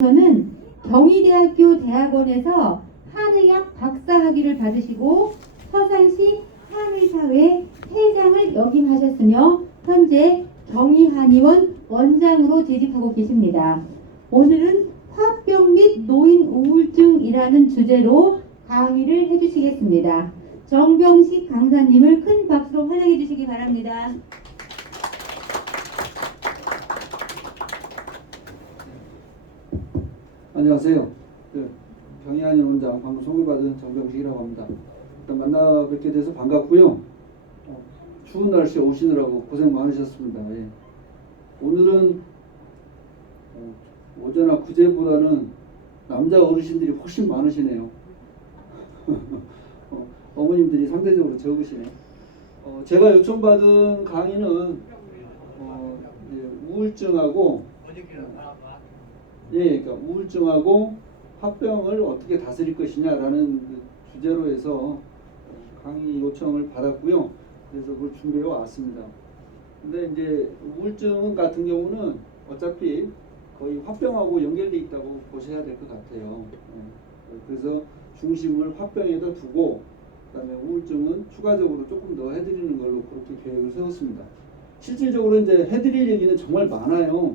저는 경희대학교 대학원에서 한의학 박사학위를 받으시고 서산시 한의사회 회장을 역임하셨으며 현재 경희한의원 원장으로 재직하고 계십니다. 오늘은 화병 및 노인 우울증이라는 주제로 강의를 해주시겠습니다. 정병식 강사님을 큰 박수로 환영해 주시기 바랍니다. 안녕하세요. 경희한의원 원장 방금 소개받은 정병식이라고 합니다. 일단 만나 뵙게 돼서 반갑고요. 추운 날씨에 오시느라고 고생 많으셨습니다. 예. 오늘은 어제나 그제보다는 남자 어르신들이 훨씬 많으시네요. 어머님들이 상대적으로 적으시네요. 제가 요청받은 강의는 우울증하고 그러니까 우울증하고 화병을 어떻게 다스릴 것이냐라는 주제로 해서 강의 요청을 받았고요. 그래서 그걸 준비해 왔습니다. 근데 이제 우울증 같은 경우는 어차피 거의 화병하고 연결되어 있다고 보셔야 될 것 같아요. 그래서 중심을 화병에다 두고 그다음에 우울증은 추가적으로 조금 더 해드리는 걸로 그렇게 계획을 세웠습니다. 실질적으로 이제 해드릴 얘기는 정말 많아요.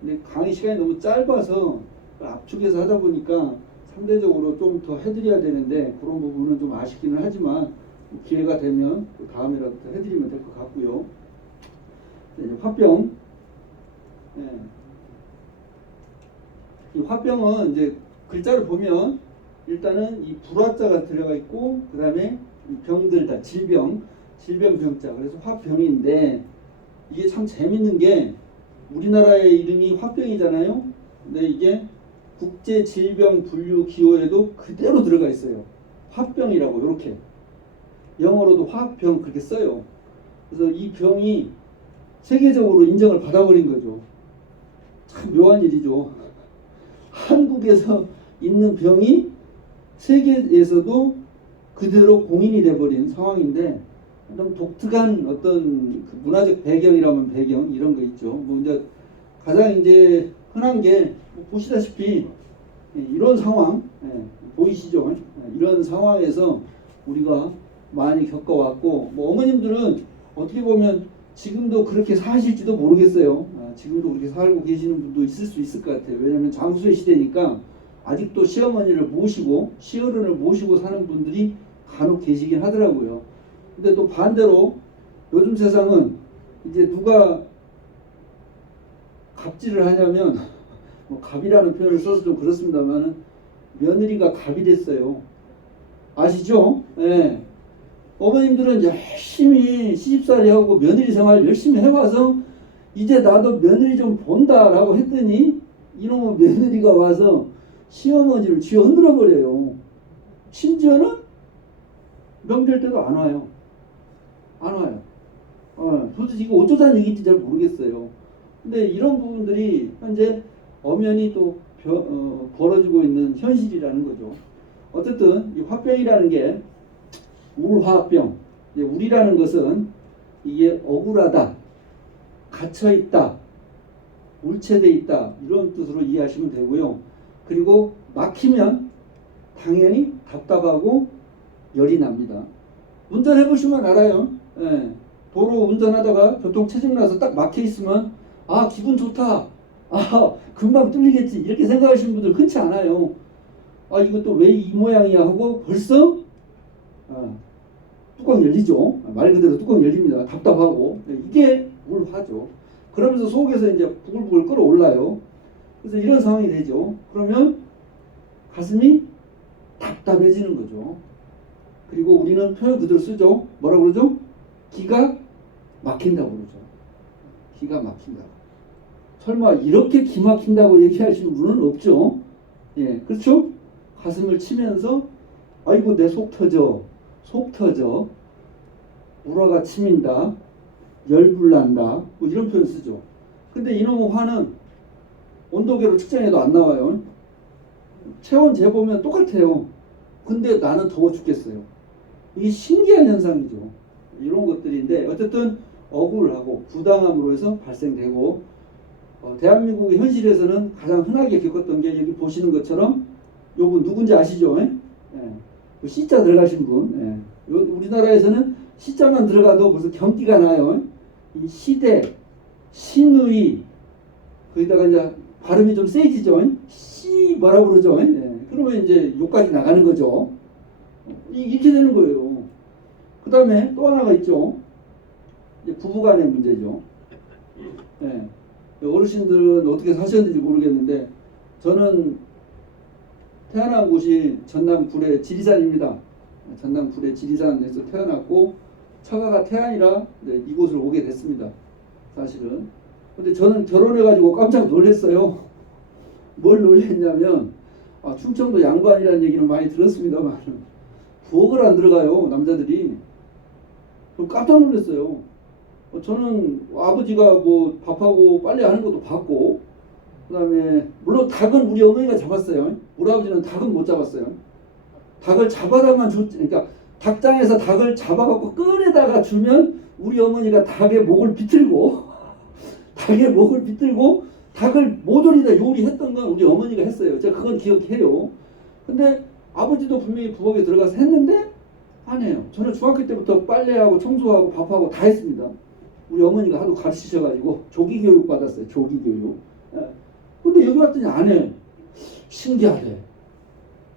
근데 강의 시간이 너무 짧아서 압축해서 하다 보니까 상대적으로 좀 더 해드려야 되는데 그런 부분은 좀 아쉽기는 하지만 기회가 되면 또 다음에라도 더 해드리면 될 것 같고요. 이제 화병. 이 화병은 이제 글자를 보면 일단은 이 불화자가 들어가 있고 그 다음에 병들다 질병병자 그래서 화병인데 이게 참 재밌는 게 우리나라의 이름이 화병이잖아요. 근데 이게 국제질병분류기호에도 그대로 들어가 있어요. 화병이라고 이렇게 영어로도 화병 그렇게 써요. 그래서 이 병이 세계적으로 인정을 받아버린 거죠. 참 묘한 일이죠. 한국에서 있는 병이 세계에서도 그대로 공인이 돼버린 상황인데 좀 독특한 어떤 그 문화적 배경이라면 배경 이런 거 있죠. 뭐 이제 가장 이제 흔한 게 보시다시피 이런 상황 보이시죠? 이런 상황에서 우리가 많이 겪어왔고 뭐 어머님들은 어떻게 보면 지금도 그렇게 사실지도 모르겠어요. 지금도 그렇게 살고 계시는 분도 있을 수 있을 것 같아요. 왜냐하면 장수의 시대니까 아직도 시어머니를 모시고 시어른을 모시고 사는 분들이 간혹 계시긴 하더라고요. 근데 또 반대로 요즘 세상은 이제 누가 갑질을 하냐면 뭐 갑이라는 표현을 써서 좀 그렇습니다만은 며느리가 갑이 됐어요. 아시죠? 예. 어머님들은 열심히 시집살이 하고 며느리 생활 열심히 해와서 이제 나도 며느리 좀 본다라고 했더니 이놈의 며느리가 와서 시어머니를 쥐어 흔들어 버려요. 심지어는 명절 때도 안 와요. 안 와요. 도대체 이거 어쩌자는 얘기인지 잘 모르겠어요. 근데 이런 부분들이 현재 엄연히 또 벌어지고 있는 현실이라는 거죠. 어쨌든 이 화병이라는 게 우울화병. 우리라는 것은 이게 억울하다, 갇혀있다, 울체돼 있다 이런 뜻으로 이해하시면 되고요. 그리고 막히면 당연히 답답하고 열이 납니다. 운전해 보시면 알아요. 도로 운전하다가 교통체증 나서 딱 막혀 있으면 아 기분 좋다, 아 금방 뚫리겠지 이렇게 생각하시는 분들 흔치 않아요. 아 이것도 왜 이 모양이야 하고 벌써 뚜껑 열리죠. 말 그대로 뚜껑 열립니다. 답답하고 이게 우울하죠. 그러면서 속에서 이제 부글부글 끓어올라요. 그래서 이런 상황이 되죠. 그러면 가슴이 답답해지는 거죠. 그리고 우리는 표현 그대로 쓰죠. 뭐라고 그러죠? 기가 막힌다고 그러죠. 기가 막힌다. 설마 이렇게 기 막힌다고 얘기하시는 분은 없죠. 예, 그렇죠? 가슴을 치면서 아이고 내 속 터져, 우라가 치민다, 열불난다, 뭐 이런 표현 쓰죠. 근데 이놈의 화는 온도계로 측정해도 안 나와요. 체온 재보면 똑같아요. 근데 나는 더워 죽겠어요. 이게 신기한 현상이죠. 이런 것들인데 어쨌든 억울하고 부당함으로 해서 발생되고 대한민국의 현실에서는 가장 흔하게 겪었던 게 여기 보시는 것처럼 요분 누군지 아시죠? 예? 그 C자 들어가신 분. 예. 우리나라에서는 C자만 들어가도 벌써 경기가 나요. 이 시대, 신의, 거기다가 이제 발음이 좀 세지죠. 씨 뭐라고 그러죠? 예. 그러면 이제 욕까지 나가는 거죠. 이렇게 되는 거예요. 그 다음에 또 하나가 있죠. 이제 부부간의 문제죠. 예. 어르신들은 어떻게 사셨는지 모르겠는데 저는 태어난 곳이 전남 구례 지리산입니다. 전남 구례 지리산에서 태어났고 처가가 태안이라 이곳을 오게 됐습니다. 사실은. 근데 저는 결혼해가지고 깜짝 놀랐어요. 뭘 놀랐냐면 충청도 양반이라는 얘기는 많이 들었습니다만 부엌을 안 들어가요, 남자들이. 깜짝 놀랐어요. 저는 아버지가 뭐 밥하고 빨래하는 것도 봤고, 그 다음에 물론 닭은 우리 어머니가 잡았어요. 우리 아버지는 닭은 못 잡았어요. 닭을 잡아다만 그러니까 닭장에서 닭을 잡아갖고 꺼내다가 주면 우리 어머니가 닭의 목을 비틀고 닭을 모조리 요리했던 건 우리 어머니가 했어요. 제가 그건 기억해요. 근데 아버지도 분명히 부엌에 들어가서 했는데 안 해요. 저는 중학교 때부터 빨래하고 청소하고 밥하고 다 했습니다. 우리 어머니가 하도 가르치셔가지고 조기 교육 받았어요. 조기 교육. 근데 여기 왔더니 안 해. 신기하대.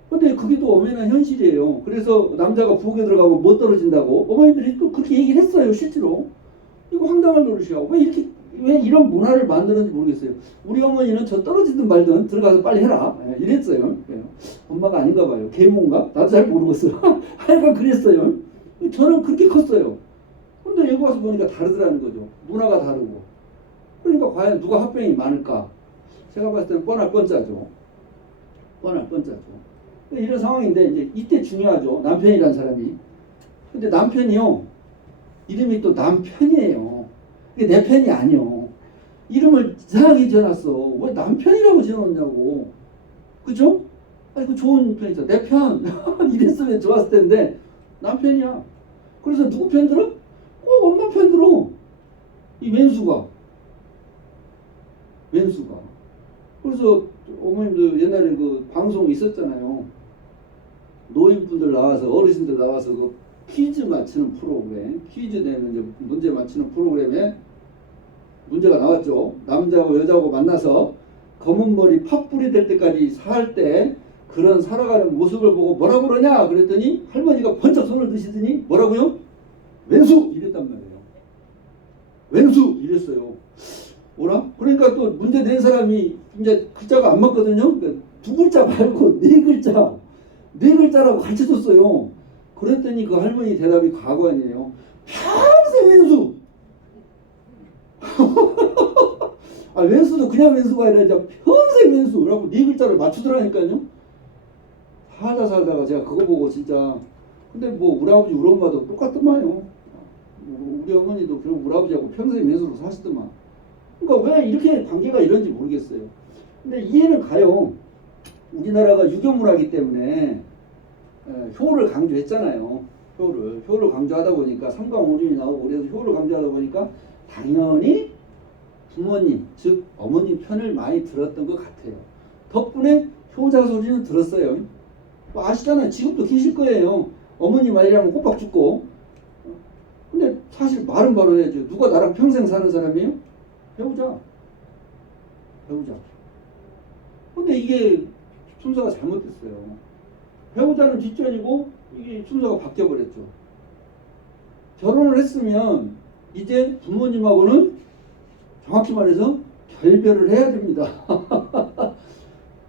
근데 그게 또 엄연한 현실이에요. 그래서 남자가 부엌에 들어가고 못 떨어진다고 어머니들이 또 그렇게 얘기를 했어요. 실제로. 이거 황당할 노릇이야. 왜 이런 문화를 만드는지 모르겠어요. 우리 어머니는 저 떨어지든 말든 들어가서 빨리 해라. 이랬어요. 엄마가 아닌가 봐요. 계모인가? 나도 잘 모르겠어요. 하여간 그랬어요. 저는 그렇게 컸어요. 근데 여기 와서 보니까 다르더라는 거죠. 문화가 다르고. 그러니까 과연 누가 합병이 많을까? 제가 봤을 때는 뻔할 뻔짜죠. 뻔할 뻔짜죠. 이런 상황인데 이제 이때 중요하죠. 남편이라는 사람이. 근데 남편이요. 이름이 또 남편이에요. 이게 내 편이 아니요. 이름을 이상하게 지어놨어. 왜 남편이라고 지어놓냐고. 그죠? 아니 그 좋은 편이죠. 내 편. 이랬으면 좋았을 텐데 남편이야. 그래서 누구 편 들어? 엄마 편 들어. 이 왼수가. 그래서 어머님도 옛날에 그 방송 있었잖아요. 노인분들 나와서 어르신들 나와서 그 퀴즈 맞히는 프로그램, 퀴즈 내는 이제 문제 맞히는 프로그램에 문제가 나왔죠. 남자하고 여자하고 만나서 검은 머리 팥불이 될 때까지 살 때 그런 살아가는 모습을 보고 뭐라고 그러냐 그랬더니 할머니가 번쩍 손을 드시더니 뭐라고요? 왼수 이랬단 말이에요. 왼수 이랬어요. 뭐라? 그러니까 또 문제 낸 사람이 이제 글자가 안 맞거든요. 그러니까 두 글자 말고 네 글자라고 가르쳐줬어요. 그랬더니 그 할머니 대답이 과거 아니에요. 평생 왼수. 왼수도 그냥 왼수가 아니라 이제 평생 왼수라고 네 글자를 맞추더라니까요. 살다가 제가 그거 보고 진짜 근데 뭐 우리 아버지 우리 엄마도 똑같더만요. 우리 어머니도 결국 우리 아버지하고 평생 왼수로 사시더만. 그러니까 왜 이렇게 관계가 이런지 모르겠어요. 근데 이해는 가요. 우리나라가 유교문화이기 때문에 효를 강조했잖아요. 효를 강조하다 보니까 삼강오륜이 나오고 그래서 효를 강조하다 보니까 당연히 부모님 즉 어머님 편을 많이 들었던 것 같아요. 덕분에 효자 소리는 들었어요. 뭐 아시잖아요. 지금도 계실 거예요. 어머니 말이라면 꼬박 죽고. 근데 사실 말은 바로 해야죠. 누가 나랑 평생 사는 사람이에요? 배우자. 근데 이게 순서가 잘못됐어요. 배우자는 뒷전이고 이게 순서가 바뀌어버렸죠. 결혼을 했으면 이제 부모님하고는 정확히 말해서 결별을 해야 됩니다.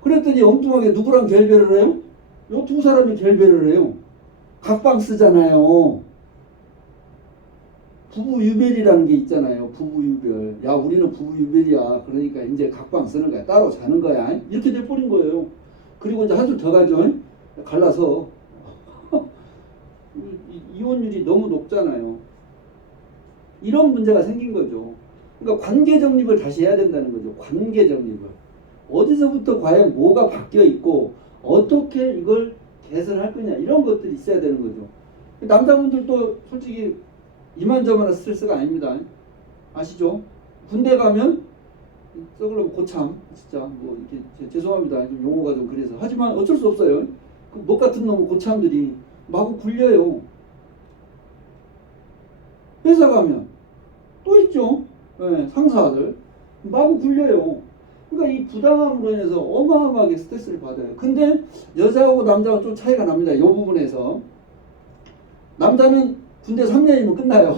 그랬더니 엉뚱하게 누구랑 결별을 해요? 요 두 사람이 결별을 해요. 각방 쓰잖아요. 부부유별이라는 게 있잖아요. 부부유별. 야 우리는 부부유별이야. 그러니까 이제 각방 쓰는 거야. 따로 자는 거야. 이렇게 돼버린 거예요. 그리고 이제 한술 더 가죠. 갈라서 이혼율이 너무 높잖아요. 이런 문제가 생긴 거죠. 그러니까 관계 정립을 다시 해야 된다는 거죠. 관계 정립을. 어디서부터 과연 뭐가 바뀌어 있고 어떻게 이걸 개선할 거냐 이런 것들이 있어야 되는 거죠. 남자분들도 솔직히 이만저만한 스트레스가 아닙니다. 아시죠? 군대 가면 썩으려면 고참 진짜 뭐 이렇게 죄송합니다. 좀 용어가 좀 그래서 하지만 어쩔 수 없어요. 그 못 같은 놈의 고참들이 마구 굴려요. 회사 가면 또 있죠. 예, 상사들 마구 굴려요. 그러니까 이 부당함으로 인해서 어마어마하게 스트레스를 받아요. 근데 여자하고 남자하고 좀 차이가 납니다. 이 부분에서 남자는 군대 3년이면 끝나요.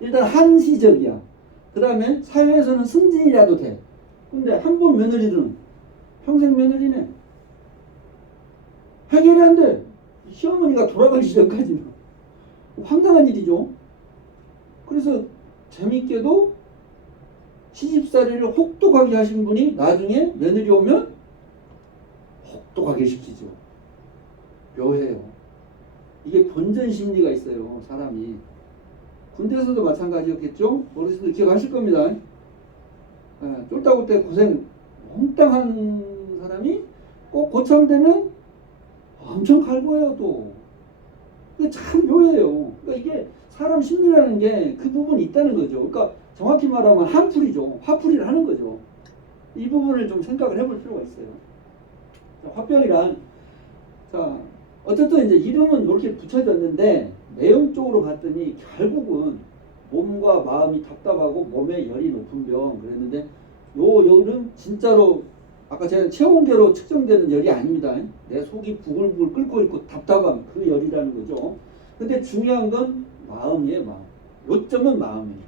일단 한시적이야. 그 다음에 사회에서는 승진이라도 돼. 근데 한 번 며느리는 평생 며느리네. 해결이 안 돼. 시어머니가 돌아가기 전까지는. 황당한 일이죠. 그래서 재밌게도 시집살이를 혹독하게 하신 분이 나중에 며느리 오면 혹독하게 시키죠. 묘해요. 이게 본전 심리가 있어요. 사람이. 군대에서도 마찬가지였겠죠. 어르신들 기억하실 겁니다. 예, 쫄다구 때 고생 몽땅한 사람이 꼭 고참되면 엄청 갈구해요 또. 이게 참 묘해요. 그러니까 이게 사람 심리라는 게 그 부분이 있다는 거죠. 그러니까 정확히 말하면 한풀이죠. 화풀이를 하는 거죠. 이 부분을 좀 생각을 해볼 필요가 있어요. 화병이란 자 어쨌든 이제 이름은 이렇게 붙여졌는데 내용적으로 봤더니 결국은 몸과 마음이 답답하고 몸에 열이 높은 병 그랬는데 요 열은 진짜로 아까 제가 체온계로 측정되는 열이 아닙니다. 내 속이 부글부글 끓고 있고 답답함 그 열이라는 거죠. 근데 중요한 건 마음이에요. 마음. 요점은 마음이에요.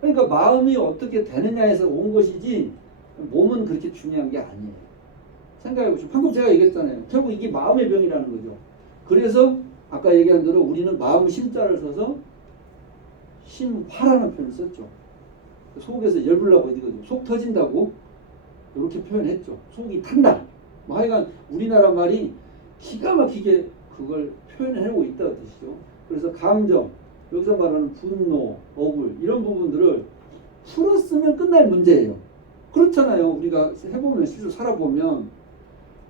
그러니까 마음이 어떻게 되느냐에서 온 것이지 몸은 그렇게 중요한 게 아니에요. 생각해보시죠. 방금 제가 얘기했잖아요. 결국 이게 마음의 병이라는 거죠. 그래서 아까 얘기한 대로 우리는 마음 심자를 써서 심화라는 표현을 썼죠. 속에서 열불나고 이거죠. 속 터진다고 이렇게 표현했죠. 속이 탄다. 뭐 하여간 우리나라 말이 기가 막히게 그걸 표현하고 있다는 뜻이죠. 그래서 감정, 여기서 말하는 분노, 억울 이런 부분들을 풀었으면 끝날 문제예요. 그렇잖아요. 우리가 해보면 실제로 살아보면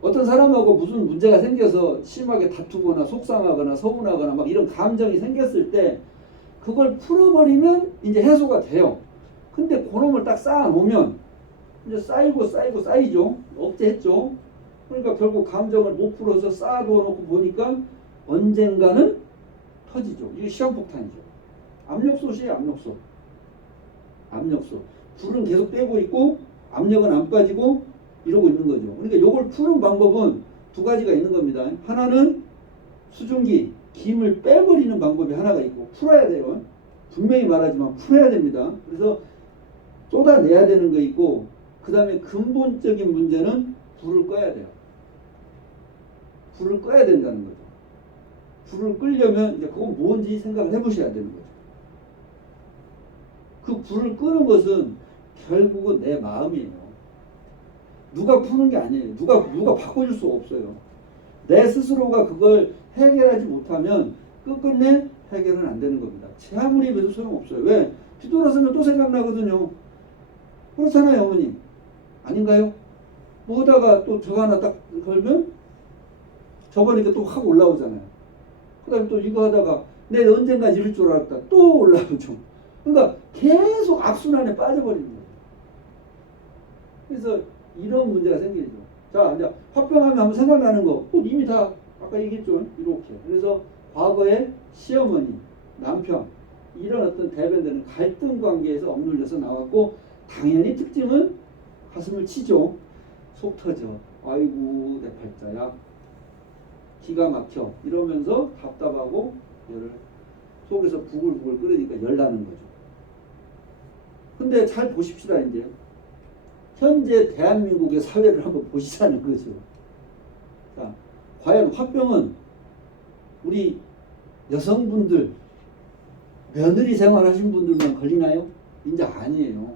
어떤 사람하고 무슨 문제가 생겨서 심하게 다투거나 속상하거나 서운하거나 막 이런 감정이 생겼을 때 그걸 풀어버리면 이제 해소가 돼요. 근데 그놈을 딱 쌓아놓으면 이제 쌓이죠. 억제했죠. 그러니까 결국 감정을 못 풀어서 쌓아놓고 보니까 언젠가는 터지죠. 이게 시한폭탄이죠. 압력솥이에요. 압력솥. 불은 계속 떼고 있고 압력은 안 빠지고 이러고 있는 거죠. 그러니까 이걸 푸는 방법은 두 가지가 있는 겁니다. 하나는 수증기, 김을 빼버리는 방법이 하나가 있고 풀어야 돼요. 분명히 말하지만 풀어야 됩니다. 그래서 쏟아내야 되는 거 있고 그 다음에 근본적인 문제는 불을 꺼야 돼요. 불을 꺼야 된다는 거죠. 불을 끄려면 이제 그건 뭔지 생각을 해보셔야 되는 거죠. 그 불을 끄는 것은 결국은 내 마음이에요. 누가 푸는 게 아니에요. 누가 바꿔줄 수가 없어요. 내 스스로가 그걸 해결하지 못하면 끝끝내 해결은 안 되는 겁니다. 제 아무리 해도 소용없어요. 왜? 뒤돌아서면 또 생각나거든요. 그렇잖아요, 어머니. 아닌가요? 뭐 하다가 또 저거 하나 딱 걸면 저거니까 또 확 올라오잖아요. 그 다음에 또 이거 하다가 내가 언젠가 이럴 줄 알았다. 또 올라오죠. 그러니까 계속 악순환에 빠져버리는 거예요. 그래서 이런 문제가 생기죠. 자, 이제 화병하면 한번 생각나는 거. 이미 다 아까 얘기했죠. 이렇게. 그래서 과거에 시어머니, 남편 이런 어떤 대변되는 갈등 관계에서 억눌려서 나왔고 당연히 특징은 가슴을 치죠. 속 터져. 아이고 내 팔자야. 기가 막혀. 이러면서 답답하고 열을 속에서 부글부글 끓으니까 열나는 거죠. 근데 잘 보십시다 이제. 현재 대한민국의 사회를 한번 보시자는 거죠. 자, 과연 화병은 우리 여성분들, 며느리 생활하신 분들만 걸리나요? 이제 아니에요.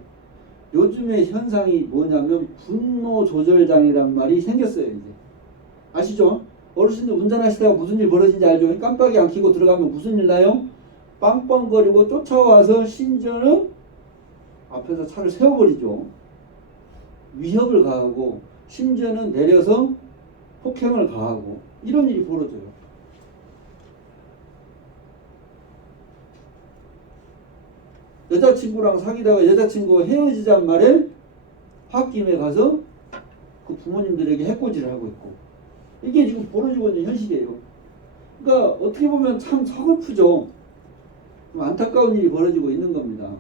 요즘의 현상이 뭐냐면 분노 조절 장애란 말이 생겼어요. 이제 아시죠? 어르신들 운전하시다가 무슨 일 벌어진지 알죠? 깜빡이 안 켜고 들어가면 무슨 일 나요? 빵빵거리고 쫓아와서 심지어는 앞에서 차를 세워버리죠. 위협을 가하고 심지어는 내려서 폭행을 가하고 이런 일이 벌어져요. 여자친구랑 사귀다가 여자친구가 헤어지자는 말에 홧김에 가서 그 부모님들에게 해코지를 하고 있고, 이게 지금 벌어지고 있는 현실이에요. 그러니까 어떻게 보면 참 서글프죠. 안타까운 일이 벌어지고 있는 겁니다.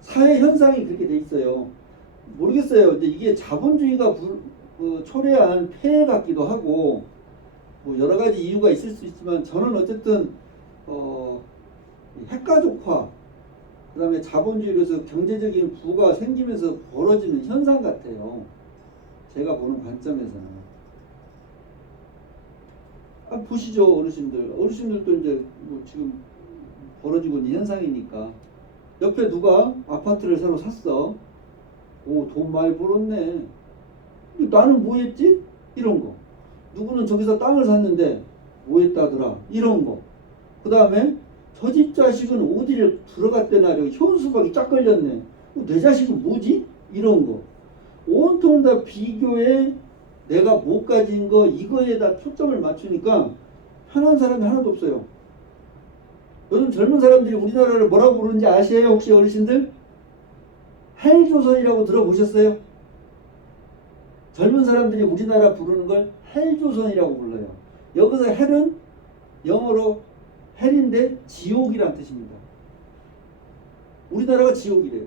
사회 현상이 그렇게 돼 있어요. 모르겠어요. 이제 이게 자본주의가 초래한 폐해 같기도 하고, 뭐 여러 가지 이유가 있을 수 있지만, 저는 어쨌든 핵가족화, 그 다음에 자본주의로서 경제적인 부가 생기면서 벌어지는 현상 같아요. 제가 보는 관점에서는. 보시죠, 어르신들. 어르신들도 이제 뭐 지금 벌어지고 있는 현상이니까. 옆에 누가 아파트를 새로 샀어. 오, 돈 많이 벌었네. 나는 뭐 했지? 이런 거. 누구는 저기서 땅을 샀는데 뭐 했다더라. 이런 거. 그 다음에 저 집 자식은 어디를 들어갔대나, 현수막이 쫙 걸렸네. 내 자식은 뭐지? 이런 거. 온통 다 비교에 내가 못 가진 거, 이거에다 초점을 맞추니까 편한 사람이 하나도 없어요. 요즘 젊은 사람들이 우리나라를 뭐라고 부르는지 아세요? 혹시 어르신들? 헬조선이라고 들어보셨어요? 젊은 사람들이 우리나라 부르는 걸 헬조선이라고 불러요. 여기서 헬은 영어로 헬인데 지옥이란 뜻입니다. 우리나라가 지옥이래요.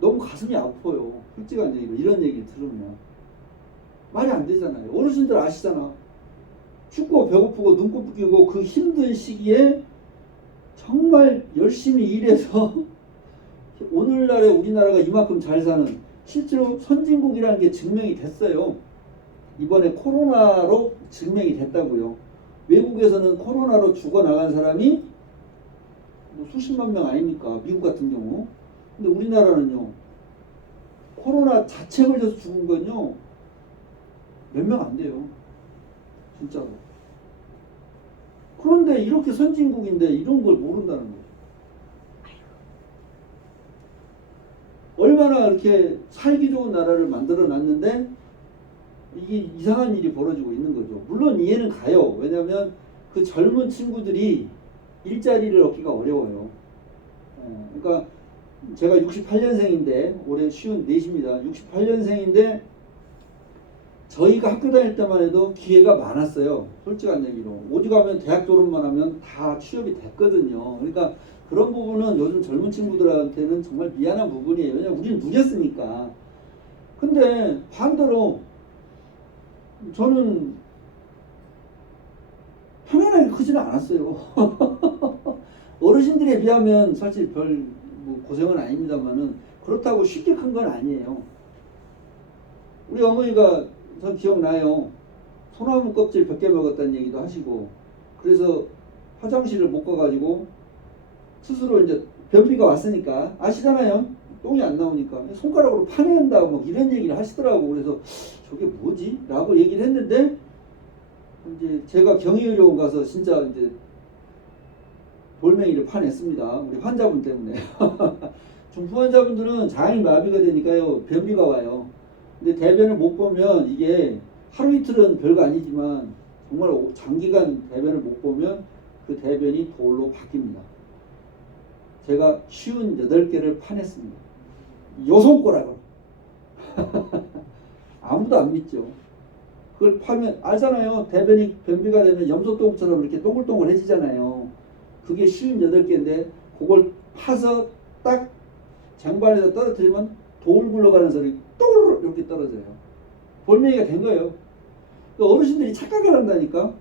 너무 가슴이 아파요. 솔직한 얘기로 이런 얘기 들으면 말이 안 되잖아요. 어르신들 아시잖아. 춥고 배고프고 눈곱 붓기고 그 힘든 시기에 정말 열심히 일해서 오늘날에 우리나라가 이만큼 잘 사는, 실제로 선진국이라는 게 증명이 됐어요. 이번에 코로나로 증명이 됐다고요. 외국에서는 코로나로 죽어나간 사람이 뭐 수십만 명 아닙니까? 미국 같은 경우. 근데 우리나라는요, 코로나 자체 걸려서 죽은 건요, 몇 명 안 돼요. 진짜로. 그런데 이렇게 선진국인데 이런 걸 모른다는 거예요. 얼마나 이렇게 살기 좋은 나라를 만들어 놨는데 이게 이상한 일이 벌어지고 있는 거죠. 물론 이해는 가요. 왜냐하면 그 젊은 친구들이 일자리를 얻기가 어려워요. 그러니까 제가 68년생인데 올해 54입니다. 68년생인데 저희가 학교 다닐 때만 해도 기회가 많았어요. 솔직한 얘기로. 어디 가면 대학 졸업만 하면 다 취업이 됐거든요. 그러니까 그런 부분은 요즘 젊은 친구들한테는 정말 미안한 부분이에요. 왜냐면 우리는 누렸으니까. 근데 반대로 저는 편안하게 크지는 않았어요. 어르신들에 비하면 사실 별 뭐 고생은 아닙니다만은 그렇다고 쉽게 큰 건 아니에요. 우리 어머니가 전 기억나요. 소나무 껍질 100개 먹었다는 얘기도 하시고, 그래서 화장실을 못 가가지고 스스로 이제 변비가 왔으니까, 아시잖아요. 똥이 안 나오니까 손가락으로 파낸다고 막 이런 얘기를 하시더라고. 그래서 저게 뭐지? 라고 얘기를 했는데, 이제 제가 경희의료원 가서 진짜 이제 돌멩이를 파냈습니다. 우리 환자분 때문에. 중풍 환자분들은 장이 마비가 되니까요, 변비가 와요. 근데 대변을 못 보면, 이게 하루 이틀은 별거 아니지만 정말 장기간 대변을 못 보면 그 대변이 돌로 바뀝니다. 제가 58개를 파냈습니다. 요 손가락으로. 아무도 안 믿죠. 그걸 파면 알잖아요. 대변이 변비가 되면 염소똥처럼 이렇게 동글동글해지잖아요. 그게 58개인데 그걸 파서 딱 쟁반에서 떨어뜨리면 돌 굴러가는 소리 또르르 이렇게 떨어져요. 돌멩이가 된 거예요. 어르신들이 착각을 한다니까.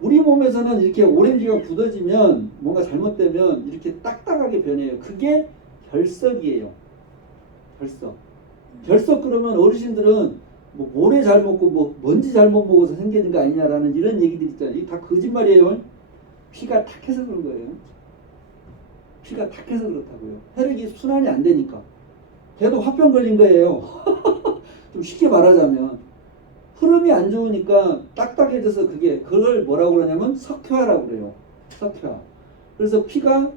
우리 몸에서는 이렇게 오랜 기간 굳어지면, 뭔가 잘못되면 이렇게 딱딱하게 변해요. 그게 결석이에요. 결석. 결석. 그러면 어르신들은 뭐 모래 잘 먹고 뭐 먼지 잘못 먹어서 생기는 거 아니냐라는 이런 얘기들 있잖아요. 이게 다 거짓말이에요. 피가 탁해서 그런 거예요. 피가 탁해서 그렇다고요. 혈액이 순환이 안 되니까. 배도 화병 걸린 거예요. 좀 쉽게 말하자면 흐름이 안 좋으니까 딱딱해져서, 그걸 뭐라고 그러냐면 석회화라고 그래요. 석회화. 그래서 피가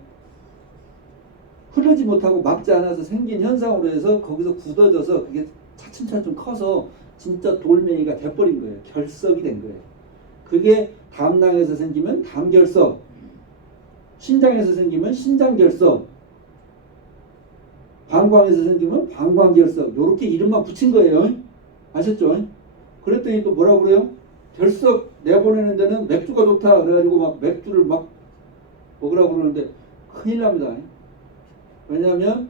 흐르지 못하고 막지 않아서 생긴 현상으로 해서 거기서 굳어져서 그게 차츰차츰 커서 진짜 돌멩이가 돼버린 거예요. 결석이 된 거예요. 그게 담낭에서 생기면 담결석, 신장에서 생기면 신장결석, 방광에서 생기면 방광결석. 요렇게 이름만 붙인 거예요. 아셨죠? 그랬더니 또 뭐라고 그래요? 결석 내보내는 데는 맥주가 좋다. 그래가지고 막 맥주를 막 먹으라고 그러는데 큰일 납니다. 왜냐하면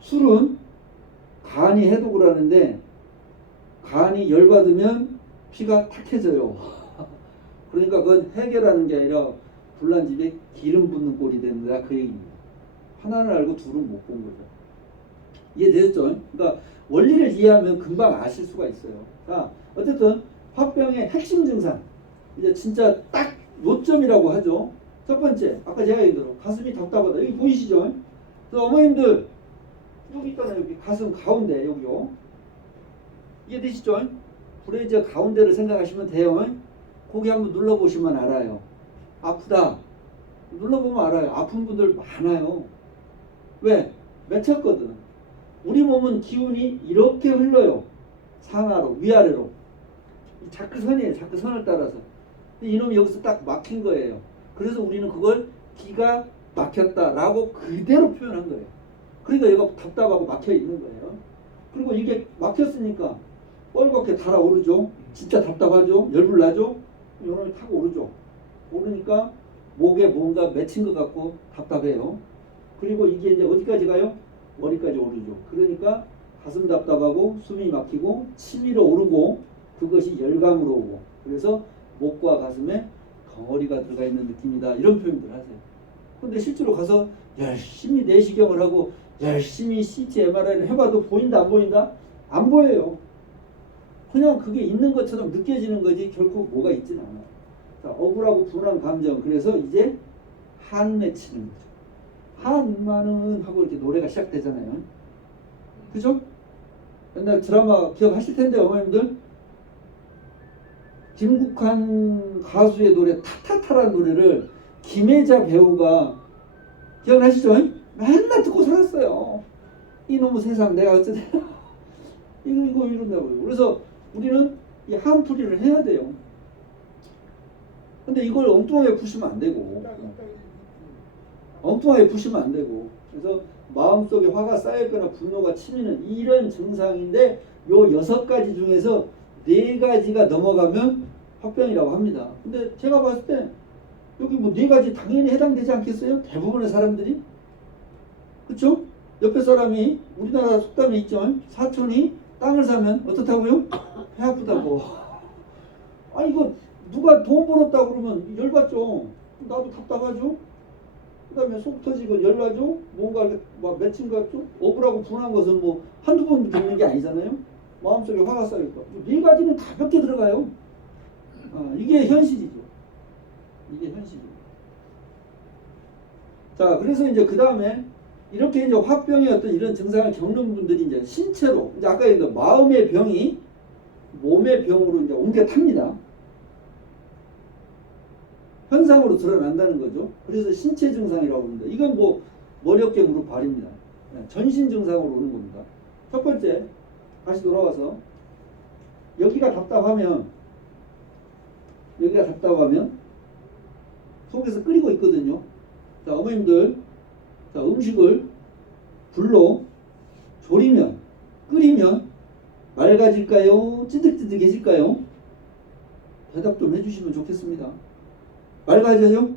술은 간이 해독을 하는데 간이 열받으면 피가 탁해져요. 그러니까 그건 해결하는 게 아니라 불난 집에 기름 붓는 꼴이 된다. 그 얘기입니다. 하나는 알고 둘은 못 본 거죠. 이해되셨죠? 그러니까 원리를 이해하면 금방 아실 수가 있어요. 자, 어쨌든 화병의 핵심 증상 이제 진짜 딱 요점이라고 하죠. 첫 번째, 아까 제가 얘기한 대로 가슴이 답답하다. 여기 보이시죠? 그래서 어머님들 여기 있잖아요. 여기 가슴 가운데 여기요. 이해되시죠? 브레이저 가운데를 생각하시면 돼요. 거기 한번 눌러보시면 알아요. 아프다. 눌러보면 알아요. 아픈 분들 많아요. 왜? 맺혔거든. 우리 몸은 기운이 이렇게 흘러요. 상하로, 위아래로. 자크선이에요. 자크선을 따라서. 이놈이 여기서 딱 막힌 거예요. 그래서 우리는 그걸 기가 막혔다라고 그대로 표현한 거예요. 그러니까 얘가 답답하고 막혀 있는 거예요. 그리고 이게 막혔으니까 뻘겋게 달아오르죠. 진짜 답답하죠. 열불 나죠. 이놈이 타고 오르죠. 오르니까 목에 뭔가 맺힌 것 같고 답답해요. 그리고 이게 이제 어디까지 가요? 머리까지 오르죠. 그러니까 가슴 답답하고 숨이 막히고 치밀어 오르고 그것이 열감으로 오고 그래서 목과 가슴에 덩어리가 들어가 있는 느낌이다. 이런 표현들 하세요. 근데 실제로 가서 열심히 내시경을 하고 열심히 CT, MRI를 해봐도 보인다 안 보인다? 안 보여요. 그냥 그게 있는 것처럼 느껴지는 거지 결코 뭐가 있지는 않아요. 자, 억울하고 분한 감정. 그래서 이제 한 맺히는 거죠. 한마는 하고 이렇게 노래가 시작되잖아요. 그죠? 옛날 드라마 기억하실 텐데 어머님들 김국환 가수의 노래 타타타라는 노래를 김혜자 배우가 기억나시죠? 맨날 듣고 살았어요. 이놈의 세상 내가 어쩌다 이거 이런다고요. 그래서 우리는 이 한풀이를 해야 돼요. 근데 이걸 엉뚱하게 푸시면 안 되고 엉뚱하게 푸시면 안 되고 그래서 마음속에 화가 쌓였거나 분노가 치미는 이런 증상인데 요 6가지 중에서 4가지가 넘어가면 화병이라고 합니다. 근데 제가 봤을 때 여기 뭐 4가지 당연히 해당되지 않겠어요? 대부분의 사람들이 그쵸? 옆에 사람이 우리나라 속담에 있죠. 사촌이 땅을 사면 어떻다고요? 배 아프다고. 아 이거 누가 돈 벌었다고 그러면 열받죠. 나도 답답하죠. 그 다음에 속 터지고 열나죠. 뭔가 막 맺힌 것 같죠. 억울하고 분한 것은 뭐 한두 번 듣는 게 아니잖아요. 마음속에 화가 쌓일까. 4가지는 가볍게 들어가요. 이게 현실이죠. 이게 현실이죠. 자, 그래서 이제 그 다음에 이렇게 이제 화병의 어떤 이런 증상을 겪는 분들이 이제 신체로, 이제 아까 얘기한 마음의 병이 몸의 병으로 이제 옮겨 탑니다. 현상으로 드러난다는 거죠. 그래서 신체 증상이라고 합니다. 이건 뭐 머리, 어깨, 무릎, 발입니다. 전신 증상으로 오는 겁니다. 첫 번째, 다시 돌아와서 여기가 답답하면 속에서 끓이고 있거든요. 자, 어머님들, 자, 음식을 불로 졸이면, 끓이면 맑아질까요? 찐득찐득해질까요? 대답 좀 해주시면 좋겠습니다. 맑아져요?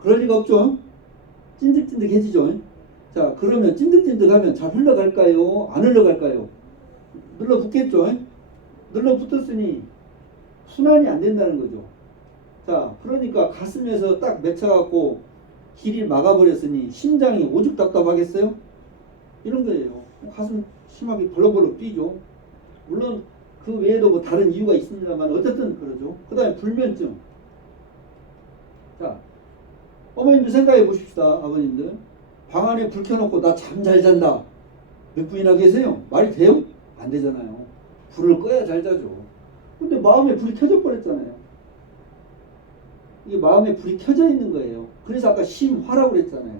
그럴 리가 없죠? 찐득찐득해지죠? 자, 그러면 찐득찐득하면 잘 흘러갈까요? 안 흘러갈까요? 눌러붙겠죠? 눌러붙었으니 순환이 안 된다는 거죠. 자, 그러니까 가슴에서 딱 맺혀갖고 길이 막아버렸으니 심장이 오죽 답답하겠어요? 이런 거예요. 가슴 심하게 벌렁벌렁 뛰죠. 물론 그 외에도 뭐 다른 이유가 있습니다만 어쨌든 그러죠. 그 다음에 불면증. 자, 어머님들 생각해 보십시다. 아버님들 방 안에 불 켜놓고 나 잠 잘 잔다. 몇 분이나 계세요? 말이 돼요? 안 되잖아요. 불을 꺼야 잘 자죠. 근데 마음에 불이 켜져 버렸잖아요. 이게 마음에 불이 켜져 있는 거예요. 그래서 아까 심화라고 그랬잖아요.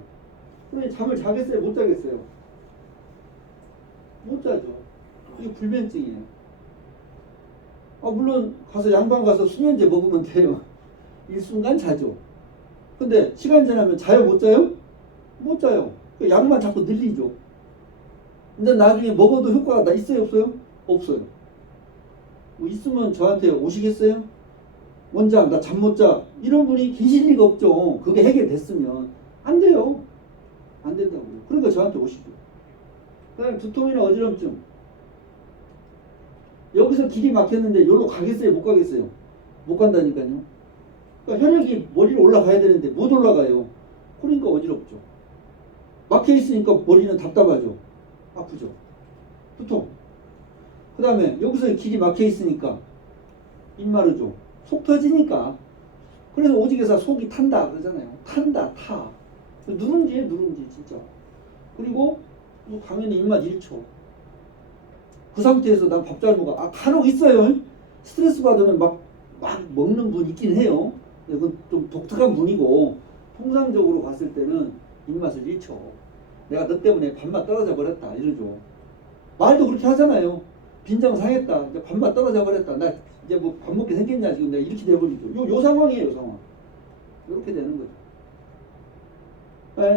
그러니 잠을 자겠어요? 못 자겠어요? 못 자죠. 이게 불면증이에요. 물론 가서 양방 가서 수면제 먹으면 돼요. 일순간 자죠. 근데 시간 지나면 자요 못 자요? 못 자요. 약만 자꾸 늘리죠. 근데 나중에 먹어도 효과가 나 있어요 없어요? 없어요. 뭐 있으면 저한테 오시겠어요? 원장 나 잠 못 자. 이런 분이 계실 리가 없죠. 그게 해결됐으면 안 돼요. 안 된다고요. 그러니까 저한테 오시죠. 그다음에 두통이나 어지럼증. 여기서 길이 막혔는데 여기로 가겠어요? 못 가겠어요? 못 간다니까요. 그러니까 혈액이 머리로 올라가야 되는데 못 올라가요. 그러니까 어지럽죠. 막혀 있으니까 머리는 답답하죠. 아프죠. 두통. 그 다음에 여기서 길이 막혀 있으니까 입 마르죠. 속 터지니까. 그래서 오직에서 속이 탄다 그러잖아요. 탄다 타. 누룽지예요 누룽지 진짜. 그리고 뭐 당연히 입맛 1초. 그 상태에서 난 밥 잘 먹어. 간혹 있어요. 스트레스 받으면 막 먹는 분 있긴 해요. 이건 좀 독특한 분이고 통상적으로 봤을 때는 입맛을 잃죠. 내가 너 때문에 밥맛 떨어져 버렸다 이러죠. 말도 그렇게 하잖아요. 빈정 상했다. 이제 밥맛 떨어져 버렸다. 나 이제 뭐 밥 먹게 생겼냐 지금 내가 이렇게 돼버리죠. 요 상황이에요, 요 상황. 이렇게 되는 거죠.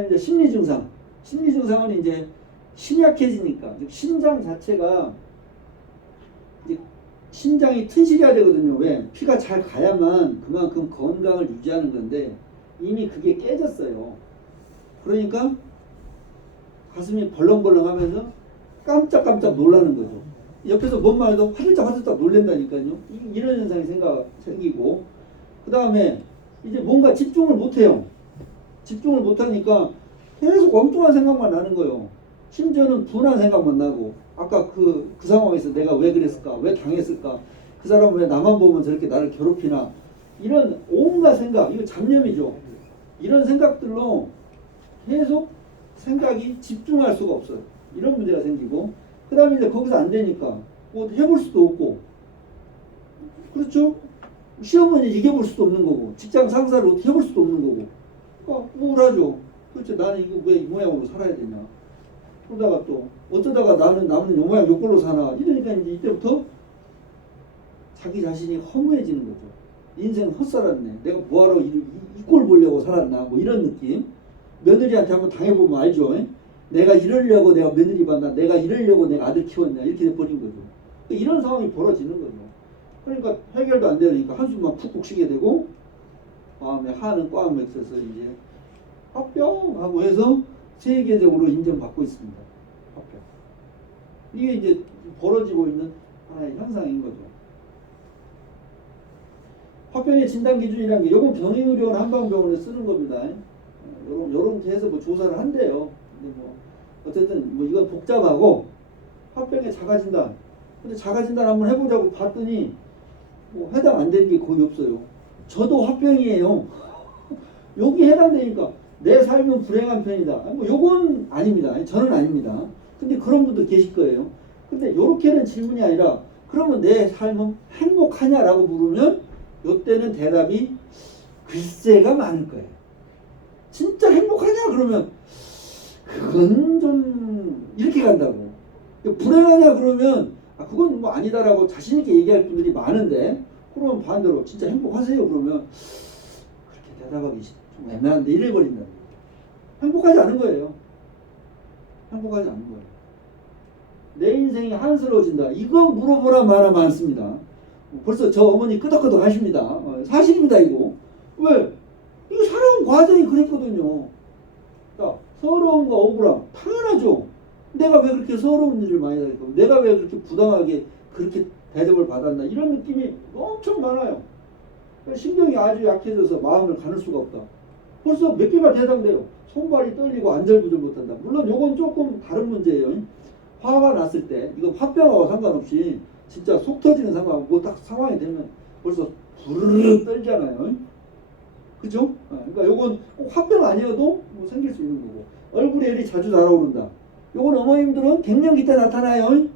이제 심리 증상. 심리 증상은 이제 심약해지니까 심장 자체가 이제 심장이 튼실해야 되거든요. 왜? 피가 잘 가야만 그만큼 건강을 유지하는 건데 이미 그게 깨졌어요. 그러니까 가슴이 벌렁벌렁하면서 깜짝깜짝 놀라는 거죠. 옆에서 뭔 말도 화들짝 놀랜다니까요. 이런 현상이 생기고 그 다음에 이제 뭔가 집중을 못해요. 집중을 못하니까 계속 엉뚱한 생각만 나는 거예요. 심지어는 분한 생각만 나고 아까 그 상황에서 내가 왜 그랬을까? 왜 당했을까? 그 사람은 왜 나만 보면 저렇게 나를 괴롭히나? 이런 온갖 생각, 이거 잡념이죠. 이런 생각들로 계속 생각이 집중할 수가 없어요. 이런 문제가 생기고 그 다음에 이제 거기서 안 되니까 뭐 해볼 수도 없고 그렇죠? 시어머니 이겨볼 수도 없는 거고 직장 상사를 어떻게 해볼 수도 없는 거고 그러니까 우울하죠. 그렇죠. 나는 이거 왜 이 모양으로 살아야 되냐. 그러다가 또 어쩌다가 나는 요 모양 요 꼴로 사나 이러니까 이제 이때부터 자기 자신이 허무해지는 거죠. 인생 헛살았네. 내가 뭐하러 이 꼴 보려고 살았나 뭐 이런 느낌. 며느리한테 한번 당해보면 알죠. 내가 이러려고 내가 며느리 받나 내가 이러려고 내가 아들 키웠냐 이렇게 돼버린 거죠. 이런 상황이 벌어지는 거죠. 그러니까 해결도 안 되니까 한숨만 푹푹 쉬게 되고 마음에 한은 꽉 맥혀서 이제 화병하고 해서 세계적으로 인정받고 있습니다. 화병. 이게 이제 벌어지고 있는 하나의 현상인 거죠. 화병의 진단 기준이라는 게 요건 병의의료원 한방병원에 쓰는 겁니다. 요렇게 해서 뭐 조사를 한대요. 근데 뭐 어쨌든 뭐 이건 복잡하고 화병의 자가진단. 근데 자가진단 한번 해보자고 봤더니 뭐 해당 안 되는 게 거의 없어요. 저도 화병이에요. 여기 해당되니까 내 삶은 불행한 편이다. 뭐 요건 아닙니다. 저는 아닙니다. 근데 그런 분도 계실 거예요. 근데 요렇게는 질문이 아니라 그러면 내 삶은 행복하냐라고 물으면 요때는 대답이 글쎄가 많을 거예요. 진짜 행복하냐 그러면 그건 좀 이렇게 간다고. 불행하냐 그러면 그건 뭐 아니다라고 자신 있게 얘기할 분들이 많은데 그러면 반대로 진짜 행복하세요 그러면 그렇게 대답하기 좀 애매한데 이래버린다. 행복하지 않은 거예요. 행복하지 않은 거예요. 내 인생이 한스러워진다. 이거 물어보라 말아 많습니다. 벌써 저 어머니 끄덕끄덕 하십니다. 사실입니다 이거. 왜? 이거 살아온 과정이 그랬거든요. 자, 서러움과 억울함 당연하죠. 내가 왜 그렇게 서러운 일을 많이 당했고 내가 왜 그렇게 부당하게 그렇게 대접을 받았나 이런 느낌이 엄청 많아요. 신경이 아주 약해져서 마음을 가눌 수가 없다. 벌써 몇 개가 대상돼요. 손발이 떨리고 안절부절 못한다. 물론 요건 조금 다른 문제예요. 화가 났을 때 이거 화병하고 상관없이 진짜 속 터지는 상황 뭐 딱 상황이 되면 벌써 부르르 떨잖아요. 그죠? 그러니까 요건 꼭 화병 아니어도 뭐 생길 수 있는 거고 얼굴에 열이 자주 달아오른다. 요건 어머님들은 갱년기 때 나타나요.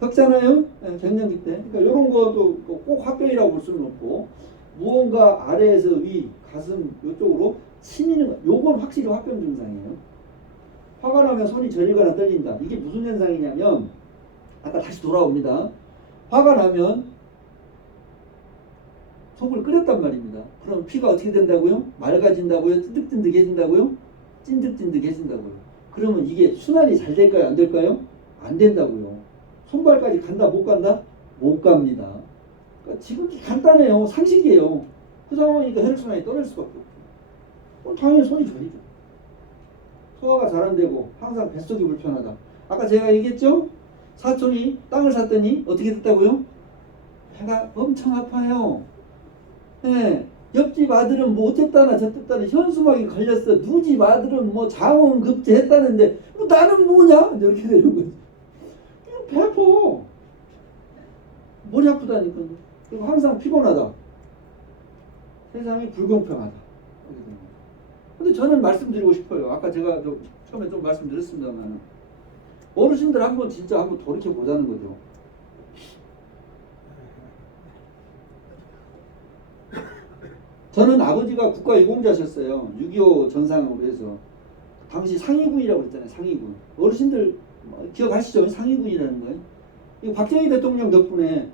겪잖아요. 갱년기 때. 그러니까 요런 것도 꼭 화병이라고 볼 수는 없고 무언가 아래에서 위, 가슴 요쪽으로 치미는 거. 요건 확실히 화병 증상이에요. 화가 나면 손이 저리거나 떨린다. 이게 무슨 현상이냐면 아까 다시 돌아옵니다. 화가 나면 속을 끓였단 말입니다. 그럼 피가 어떻게 된다고요? 맑아진다고요? 찐득찐득해진다고요? 찐득찐득해진다고요. 그러면 이게 순환이 잘 될까요? 안 될까요? 안 된다고요. 손발까지 간다? 못 간다? 못 갑니다. 그러니까 지금 간단해요. 상식이에요. 그 상황이니까 혈액순환이 떨어질 수밖에 없고. 그럼 당연히 손이 저리죠. 소화가 잘 안 되고 항상 뱃속이 불편하다. 아까 제가 얘기했죠? 사촌이 땅을 샀더니 어떻게 됐다고요? 배가 엄청 아파요. 네. 옆집 아들은 뭐 어쨌다나 저쨌다나 현수막이 걸렸어. 누집 아들은 뭐 장원급제 했다는데 뭐 나는 뭐냐? 이렇게 되는 거지. 배 아파. 머리 아프다니까요. 그리고 항상 피곤하다. 세상이 불공평하다. 근데 저는 말씀드리고 싶어요. 아까 제가 처음에 좀 말씀드렸습니다만 어르신들 한번 진짜 한번 돌이켜 보자는 거죠. 저는 아버지가 국가유공자셨어요. 6.25 전상으로 해서. 당시 상위군이라고 했잖아요. 상위군. 어르신들 기억하시죠? 상위군이라는 거예요. 이거 박정희 대통령 덕분에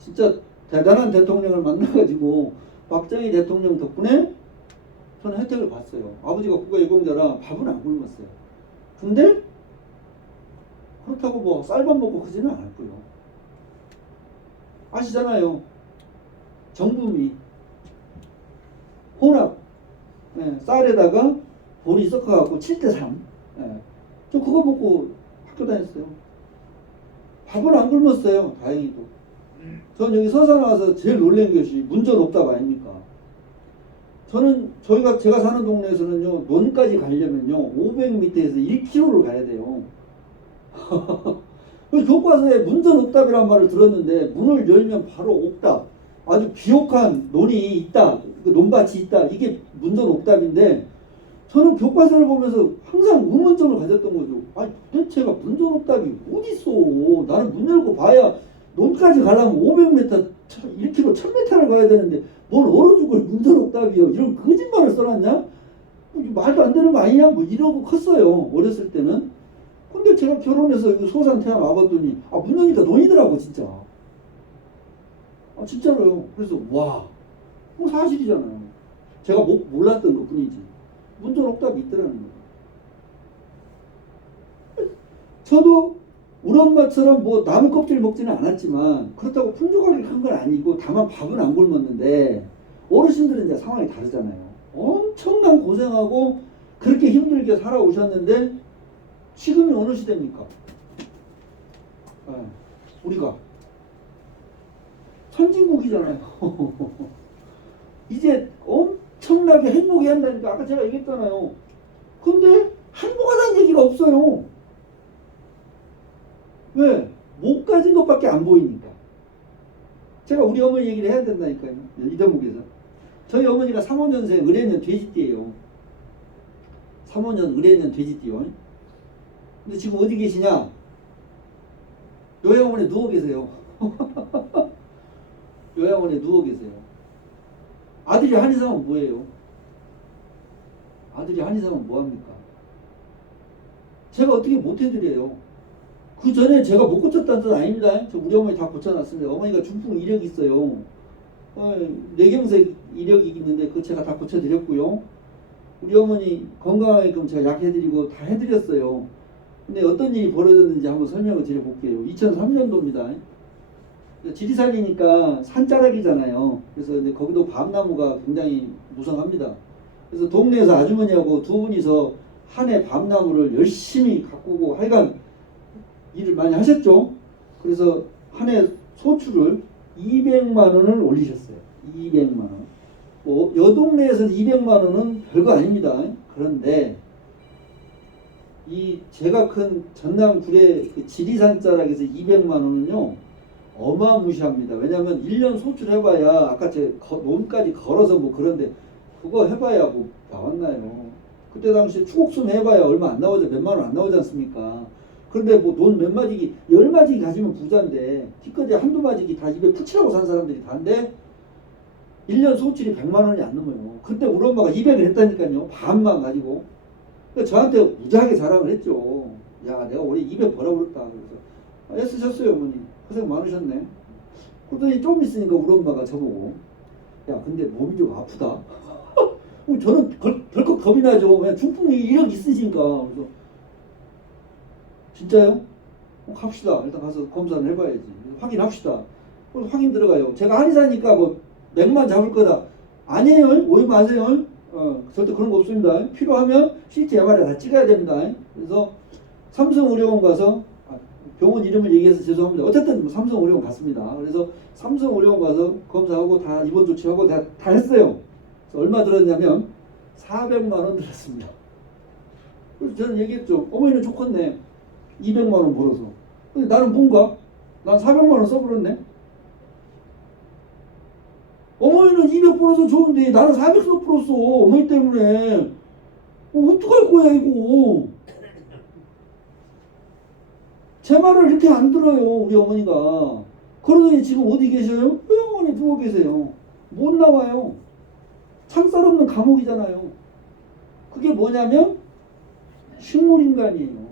진짜 대단한 대통령을 만나가지고 박정희 대통령 덕분에 저는 혜택을 봤어요. 아버지가 국가유공자라 밥은 안 굶었어요. 근데 그렇다고 뭐 쌀밥 먹고 그러지는 않았고요. 아시잖아요. 정부미 혼합 쌀에다가 보리 섞어갖고 7:3 저 그거 먹고 학교 다녔어요. 밥은 안 굶었어요. 다행히도. 전 여기 서산 와서 제일 놀란 것이 문전옥답 아닙니까? 저는 제가 사는 동네에서는요 논까지 가려면요 500m에서 1km를 가야 돼요. 교과서에 문전옥답이란 말을 들었는데 문을 열면 바로 옥답, 아주 비옥한 논이 있다, 그 논밭이 있다, 이게 문전옥답인데 저는 교과서를 보면서 항상 의문점을 가졌던 거죠. 아니 도대체가 문전옥답이 어디 있어? 나는 문 열고 봐야 논까지 가려면 500m, 1km, 1000m를 가야 되는데 뭘 얼어 죽을 문전옥답이요? 이런 거짓말을 써놨냐? 말도 안 되는 거 아니냐? 뭐 이러고 컸어요. 어렸을 때는. 근데 제가 결혼해서 소산 태안 와봤더니 문 여니까 논이더라고 진짜. 진짜로요. 그래서 와, 뭐 사실이잖아요. 제가 몰랐던 것 뿐이지. 문전옥답이 있더라는 거예요. 저도 우리 엄마처럼 뭐 나무 껍질 먹지는 않았지만 그렇다고 풍족하게 큰 건 아니고 다만 밥은 안 굶었는데 어르신들은 이제 상황이 다르잖아요. 엄청난 고생하고 그렇게 힘들게 살아오셨는데 지금이 어느 시대입니까? 우리가 선진국이잖아요. 이제 엄청나게 행복해야 한다니까. 아까 제가 얘기했잖아요. 근데 행복하다는 얘기가 없어요. 왜? 못 가진 것밖에 안 보이니까. 제가 우리 어머니 얘기를 해야 된다니까요. 이 대목에서. 저희 어머니가 35년생 을해년 돼지띠예요. 35년 을해년 돼지띠요. 근데 지금 어디 계시냐? 요양원에 누워 계세요. 요양원에 누워 계세요. 아들이 한의사면 뭐예요? 아들이 한의사면 뭐합니까? 제가 어떻게 못해드려요. 그 전에 제가 못 고쳤다는 뜻 아닙니다. 저 우리 어머니 다 고쳐놨습니다. 어머니가 중풍 이력이 있어요. 뇌경색 이력이 있는데 그거 제가 다 고쳐드렸고요. 우리 어머니 건강하게끔 제가 약 해드리고 다 해드렸어요. 근데 어떤 일이 벌어졌는지 한번 설명을 드려볼게요. 2003년도입니다. 지리산이니까 산자락이잖아요. 그래서 이제 거기도 밤나무가 굉장히 무성합니다. 그래서 동네에서 아주머니하고 두 분이서 한 해 밤나무를 열심히 가꾸고 하여간 일을 많이 하셨죠. 그래서 한 해 소출을 200만 원을 올리셨어요. 200만 원. 여 동네에서 200만 원은 별거 아닙니다. 그런데 이 제가 큰 전남 구례 그 지리산 자락에서 200만 원은요 어마무시합니다. 왜냐하면 1년 소출해봐야 아까 제 논까지 걸어서 뭐 그런데 그거 해봐야 뭐 나왔나요? 그때 당시에 추곡수는 해봐야 얼마 안 나오죠. 몇만 원 안 나오지 않습니까? 그런데 뭐 논 몇 마지기 10마지기 가지면 부자인데 티끌이 한두 마지기 다 입에 푸치라고 산 사람들이 다인데 1년 소출이 100만 원이 안 넘어요. 그때 우리 엄마가 200을 했다니까요. 반만 가지고. 그러니까 저한테 무지하게 자랑을 했죠. 야 내가 올해 200 벌어버렸다. 그래서 애쓰셨어요 어머니. 고생 많으셨네. 그러더니 좀 있으니까 우리 엄마가 저보고 야 근데 몸이 좀 아프다. 저는 덜컥 겁이 나죠. 그냥 중풍이 이력 있으시니까. 그래서 진짜요? 갑시다. 일단 가서 검사를 해봐야지. 확인합시다. 확인 들어가요. 제가 한의사니까 뭐 맥만 잡을 거다. 아니에요. 오해 마세요. 절대 그런 거 없습니다. 필요하면 CT, MRI 다 찍어야 됩니다. 그래서 삼성의료원 가서 병원 이름을 얘기해서 죄송합니다. 어쨌든 삼성의료원 갔습니다. 그래서 삼성의료원 가서 검사하고 다 입원 조치하고 다 했어요. 그래서 얼마 들었냐면 400만 원 들었습니다. 그래서 저는 얘기했죠. 어머니는 좋겠네. 200만 원 벌어서. 근데 나는 뭔가? 난 400만 원 써버렸네. 어머니는 200 벌어서 좋은데 나는 400 써버렸어. 어머니 때문에. 어떡할 거야 이거. 제 말을 이렇게 안 들어요 우리 어머니가. 그러더니 지금 어디 계셔요? 요양원에 누워 계세요. 못 나와요. 창살 없는 감옥이잖아요. 그게 뭐냐면 식물인간이에요.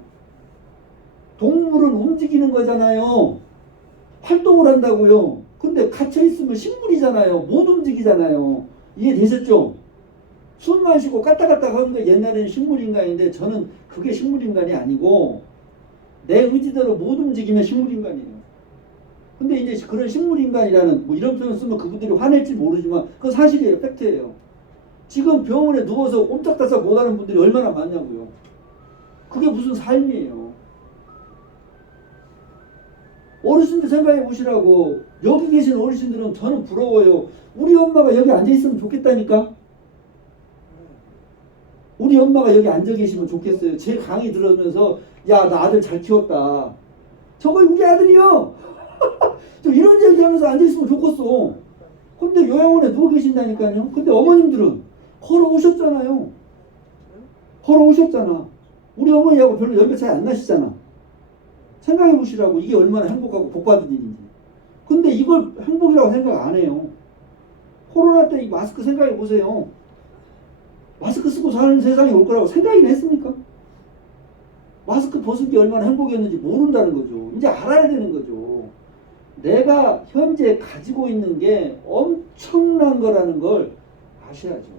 동물은 움직이는 거잖아요. 활동을 한다고요. 근데 갇혀있으면 식물이잖아요. 못 움직이잖아요. 이해되셨죠? 숨만 쉬고 까딱까딱 하는 게 옛날에는 식물인간인데 저는 그게 식물인간이 아니고 내 의지대로 못 움직이면 식물인간이에요. 근데 이제 그런 식물인간이라는 뭐 이런 표현 쓰면 그분들이 화낼지 모르지만 그건 사실이에요. 팩트예요. 지금 병원에 누워서 옴짝달싹 못하는 분들이 얼마나 많냐고요. 그게 무슨 삶이에요. 어르신들 생각해 보시라고. 여기 계신 어르신들은 저는 부러워요. 우리 엄마가 여기 앉아 있으면 좋겠다니까. 우리 엄마가 여기 앉아 계시면 좋겠어요. 제 강의 들으면서 야, 나 아들 잘 키웠다. 저거 우리 아들이요. 저 이런 얘기하면서 앉아 있으면 좋겠어. 근데 요양원에 누워 계신다니까요. 근데 어머님들은 걸어오셨잖아요. 걸어오셨잖아. 우리 어머니하고 별로 연배 차이 안 나시잖아. 생각해 보시라고. 이게 얼마나 행복하고 복받은 일인지. 근데 이걸 행복이라고 생각 안 해요. 코로나 때 이 마스크 생각해 보세요. 마스크 쓰고 사는 세상이 올 거라고 생각이나 했습니까? 마스크 벗은 게 얼마나 행복이었는지 모른다는 거죠. 이제 알아야 되는 거죠. 내가 현재 가지고 있는 게 엄청난 거라는 걸 아셔야죠.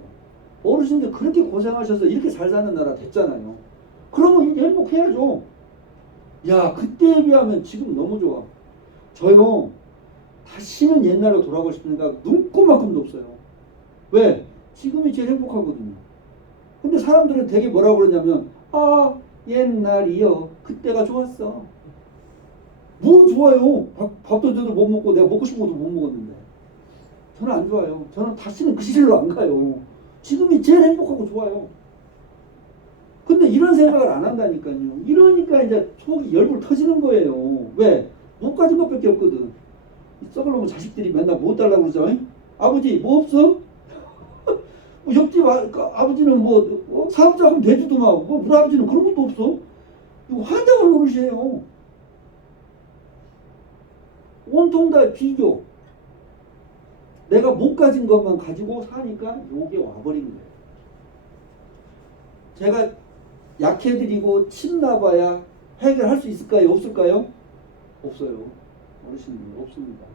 어르신들 그렇게 고생하셔서 이렇게 잘 사는 나라 됐잖아요. 그러면 이제 행복해야죠. 야, 그때에 비하면 지금 너무 좋아. 저요, 다시는 옛날로 돌아가고 싶은 생각 눈꼽만큼도 없어요. 왜? 지금이 제일 행복하거든요. 근데 사람들은 되게 뭐라고 그러냐면 아, 옛날이요. 그때가 좋았어. 뭐 좋아요. 밥도 제대로 못 먹고 내가 먹고 싶은 것도 못 먹었는데. 저는 안 좋아요. 저는 다시는 그 시절로 안 가요. 지금이 제일 행복하고 좋아요. 근데 이런 생각을 안 한다니까요. 이러니까 이제 속이 열불 터지는 거예요. 왜? 못 가진 것밖에 없거든. 썩을 놈의 자식들이 맨날 뭐 달라고 그러죠? 아버지 뭐 없어? 옆집 아버지는 뭐 사업자금 대주더만 뭐 우리 아버지는 그런 것도 없어. 이거 환장을 노릇이에요. 온통 다 비교. 내가 못 가진 것만 가지고 사니까 요게 와버린 거예요. 제가 약해드리고 침 놔봐야 해결할 수 있을까요? 없을까요? 없어요. 어르신들 없습니다.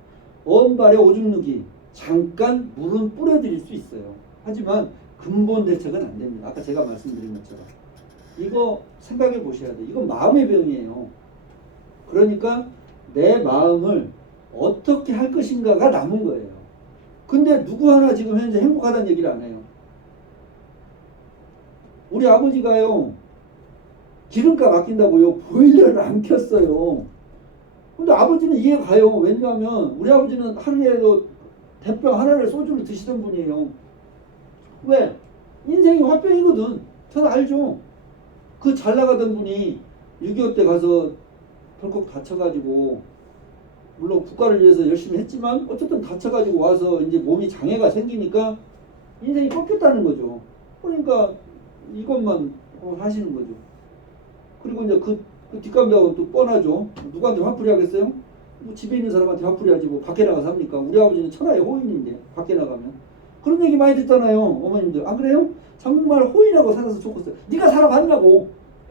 언발의 오줌 누기 잠깐 물은 뿌려드릴 수 있어요. 하지만 근본 대책은 안 됩니다. 아까 제가 말씀드린 것처럼 이거 생각해 보셔야 돼요. 이건 마음의 병이에요. 그러니까 내 마음을 어떻게 할 것인가가 남은 거예요. 근데 누구 하나 지금 현재 행복하다는 얘기를 안 해요. 우리 아버지가요, 기름값 아낀다고요 보일러를 안 켰어요. 근데 아버지는 이해가 가요. 왜냐하면 우리 아버지는 하루에도 대병 하나를 소주를 드시던 분이에요. 왜? 인생이 화병이거든. 저는 알죠. 그 잘 나가던 분이 6.25 때 가서 덜컥 다쳐가지고, 물론 국가를 위해서 열심히 했지만 어쨌든 다쳐가지고 와서 이제 몸이 장애가 생기니까 인생이 꺾였다는 거죠. 그러니까 이것만 하시는 거죠. 그리고 이제 그 뒷감당은 또 뻔하죠. 누구한테 화풀이 하겠어요? 뭐 집에 있는 사람한테 화풀이 하지 뭐 밖에 나가서 합니까? 우리 아버지는 천하의 호인인데 밖에 나가면 그런 얘기 많이 듣잖아요. 어머님들. 아 그래요? 정말 호인하고 살아서 좋겠어요. 네가 살아봤냐고.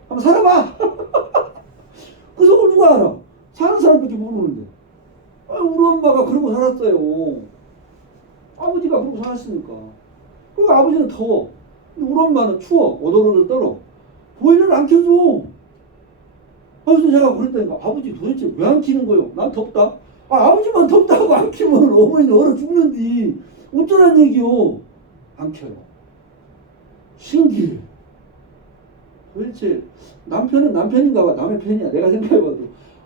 한번 살아봐. 그 속을 누가 알아? 사는 사람밖에 모르는데. 우리 엄마가 그러고 살았어요. 아버지가 그러고 살았으니까. 그러니까 아버지는 더워. 근데 우리 엄마는 추워. 오돌오돌 떨어. 보일러를 안 켜줘. 그래서 제가 그랬다니까. 아버지 도대체 왜 안 켜는 거요? 난 덥다. 아버지만 덥다고 안 켜면 어머니는 얼어 죽는디. 어쩌란 얘기요? 안 켜요. 신기해. 도대체 남편은 남편인가 봐. 남의 편이야. 내가 생각해봐도.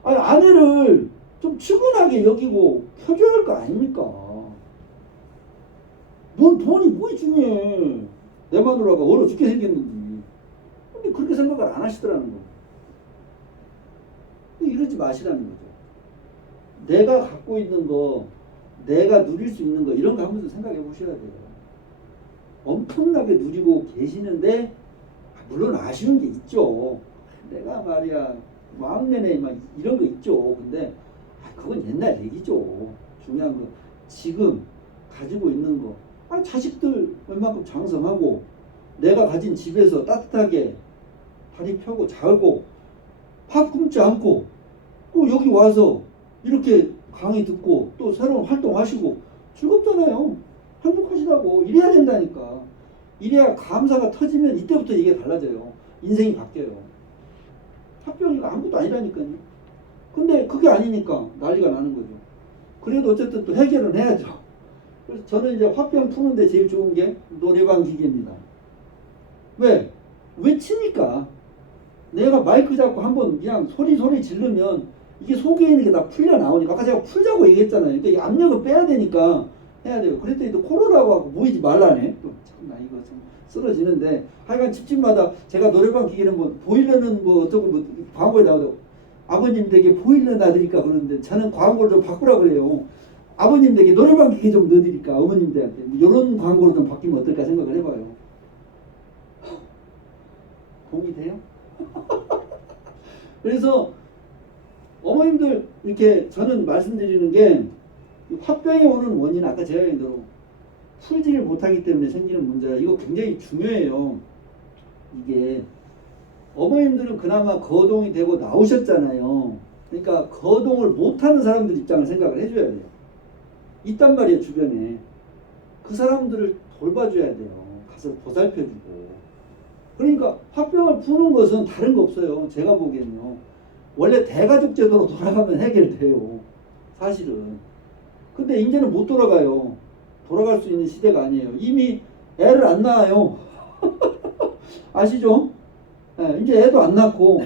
아내를 좀 측은하게 여기고 켜줘야 할 거 아닙니까? 넌 돈이 뭐가 중요해. 내 마누라가 얼어 죽게 생겼는데. 근데 그렇게 생각을 안 하시더라는 거. 이러지 마시라는 거죠. 내가 갖고 있는 거, 내가 누릴 수 있는 거, 이런 거 한 번도 생각해 보셔야 돼요. 엄청나게 누리고 계시는데, 물론 아쉬운 게 있죠. 내가 말이야, 마음내내 막 이런 거 있죠. 근데, 그건 옛날 얘기죠. 중요한 거, 지금 가지고 있는 거. 자식들 웬만큼 장성하고, 내가 가진 집에서 따뜻하게 다리 펴고 자고, 밥 굶지 않고, 또 여기 와서 이렇게 강의 듣고 또 새로운 활동하시고 즐겁잖아요. 행복하시다고. 이래야 된다니까. 이래야 감사가 터지면 이때부터 이게 달라져요. 인생이 바뀌어요. 합병이가 아무것도 아니라니까요. 근데 그게 아니니까 난리가 나는 거죠. 그래도 어쨌든 또 해결은 해야죠. 그래서 저는 이제 화병 푸는데 제일 좋은 게 노래방 기계입니다. 왜? 외치니까. 내가 마이크 잡고 한번 그냥 소리 지르면 이게 속에 있는 게 다 풀려 나오니까. 아까 제가 풀자고 얘기했잖아요. 그러니까 이 압력을 빼야 되니까 해야 돼요. 그랬더니 또 코로나고 하고 모이지 말라네. 또 참나 이거 좀 쓰러지는데 하여간 집집마다 제가 노래방 기계는 뭐 보일러는 뭐 어쩌고 뭐 광고에 나오죠. 아버님 댁에 보일러 놔드릴까 그러는데 저는 광고를 좀 바꾸라 그래요. 아버님 댁에 노래방 기계 좀 넣어드릴까 어머님들한테 뭐 이런 광고로 좀 바뀌면 어떨까 생각을 해봐요. 동의돼요? 그래서 어머님들 이렇게 저는 말씀드리는 게 화병이 오는 원인은 아까 제가 얘기한 대로 풀지를 못하기 때문에 생기는 문제라 이거 굉장히 중요해요. 이게 어머님들은 그나마 거동이 되고 나오셨잖아요. 그러니까 거동을 못하는 사람들 입장을 생각을 해줘야 돼요. 있단 말이에요 주변에. 그 사람들을 돌봐줘야 돼요. 가서 보살펴주고. 그러니까 화병을 푸는 것은 다른 거 없어요. 제가 보기에는요. 원래 대가족 제도로 돌아가면 해결돼요. 사실은. 근데 이제는 못 돌아가요. 돌아갈 수 있는 시대가 아니에요. 이미 애를 안 낳아요. 아시죠? 네, 이제 애도 안 낳고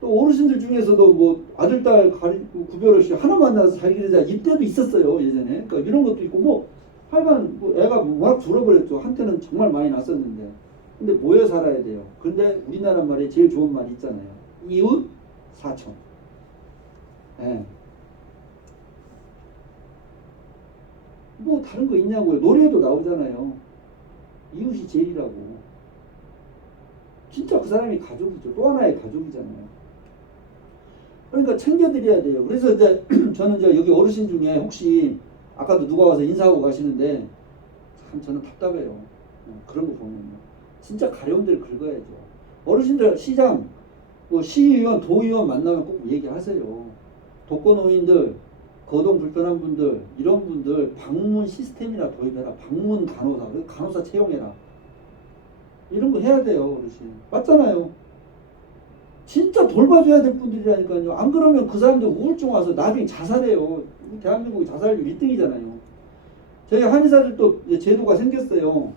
또 어르신들 중에서도 뭐 아들 딸 구별 없이 하나만 낳아서 잘 기르자 이때도 있었어요. 예전에. 그러니까 이런 것도 있고 뭐 하여간 뭐 애가 워낙 줄어버렸죠. 한때는 정말 많이 낳았었는데. 근데 모여 살아야 돼요. 근데 우리나라 말에 제일 좋은 말이 있잖아요. 이웃 사촌. 예. 뭐 다른 거 있냐고요. 노래에도 나오잖아요. 이웃이 제일이라고. 진짜 그 사람이 가족이죠. 또 하나의 가족이잖아요. 그러니까 챙겨드려야 돼요. 그래서 이제 저는 이제 여기 어르신 중에 혹시 아까도 누가 와서 인사하고 가시는데 참 저는 답답해요. 그런 거 보면요. 진짜 가려운 데를 긁어야죠. 어르신들 시장 뭐 시의원, 도의원 만나면 꼭 얘기하세요. 독거노인들, 거동 불편한 분들, 이런 분들 방문 시스템이나 도입해라. 방문 간호사, 간호사 채용해라. 이런 거 해야 돼요, 어르신. 맞잖아요. 진짜 돌봐줘야 될 분들이라니까요. 안 그러면 그 사람들 우울증 와서 나중에 자살해요. 대한민국이 자살률 1등이잖아요. 저희 한의사들도 제도가 생겼어요.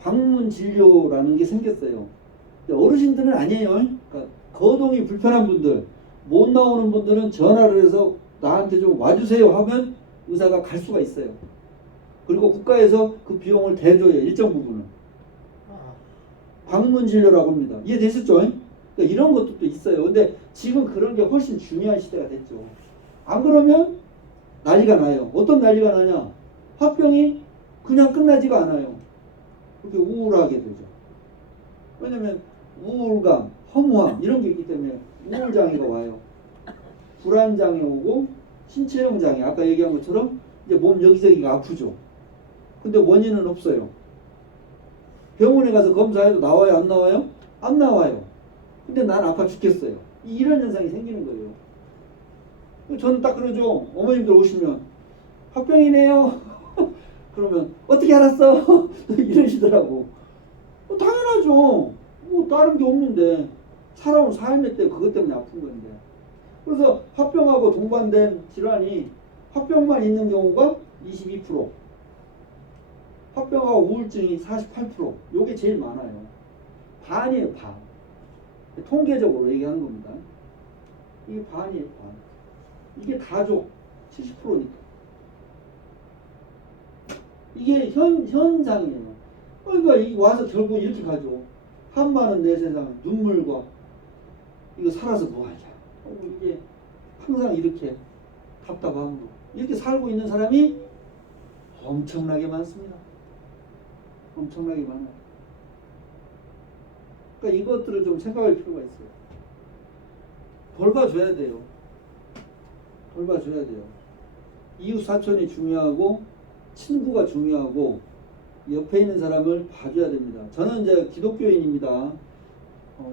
방문 진료라는 게 생겼어요. 어르신들은 아니에요. 그러니까 거동이 불편한 분들, 못 나오는 분들은 전화를 해서 나한테 좀 와주세요 하면 의사가 갈 수가 있어요. 그리고 국가에서 그 비용을 대줘요. 일정 부분은. 방문 진료라고 합니다. 이해되셨죠? 그러니까 이런 것도 또 있어요. 근데 지금 그런 게 훨씬 중요한 시대가 됐죠. 안 그러면 난리가 나요. 어떤 난리가 나냐? 화병이 그냥 끝나지가 않아요. 그렇게 우울하게 되죠. 왜냐면 우울감, 허무함 이런 게 있기 때문에 우울장애가 와요. 불안장애 오고 신체형 장애 아까 얘기한 것처럼 이제 몸 여기저기가 아프죠. 근데 원인은 없어요. 병원에 가서 검사해도 나와요? 안 나와요? 안 나와요. 근데 난 아파 죽겠어요. 이런 현상이 생기는 거예요. 저는 딱 그러죠. 어머님들 오시면 합병이네요. 그러면 어떻게 알았어? 이러시더라고. 당연하죠. 뭐 다른 게 없는데 살아온 삶의 때 그것 때문에 아픈 건데. 그래서 합병하고 동반된 질환이 합병만 있는 경우가 22%, 합병하고 우울증이 48%. 요게 제일 많아요. 반이에요, 반. 통계적으로 얘기하는 겁니다. 이게 반이에요, 반. 이게 다죠. 70%니까. 이게 현상이에요. 그러니까 이 와서 결국 이렇게 가죠. 한마는 내 세상 눈물과 이거 살아서 뭐하냐. 이게 항상 이렇게 답답함으로 이렇게 살고 있는 사람이 엄청나게 많습니다. 엄청나게 많아요. 그러니까 이것들을 좀 생각할 필요가 있어요. 돌봐줘야 돼요. 돌봐줘야 돼요. 이웃 사촌이 중요하고 친구가 중요하고 옆에 있는 사람을 봐줘야 됩니다. 저는 이제 기독교인입니다.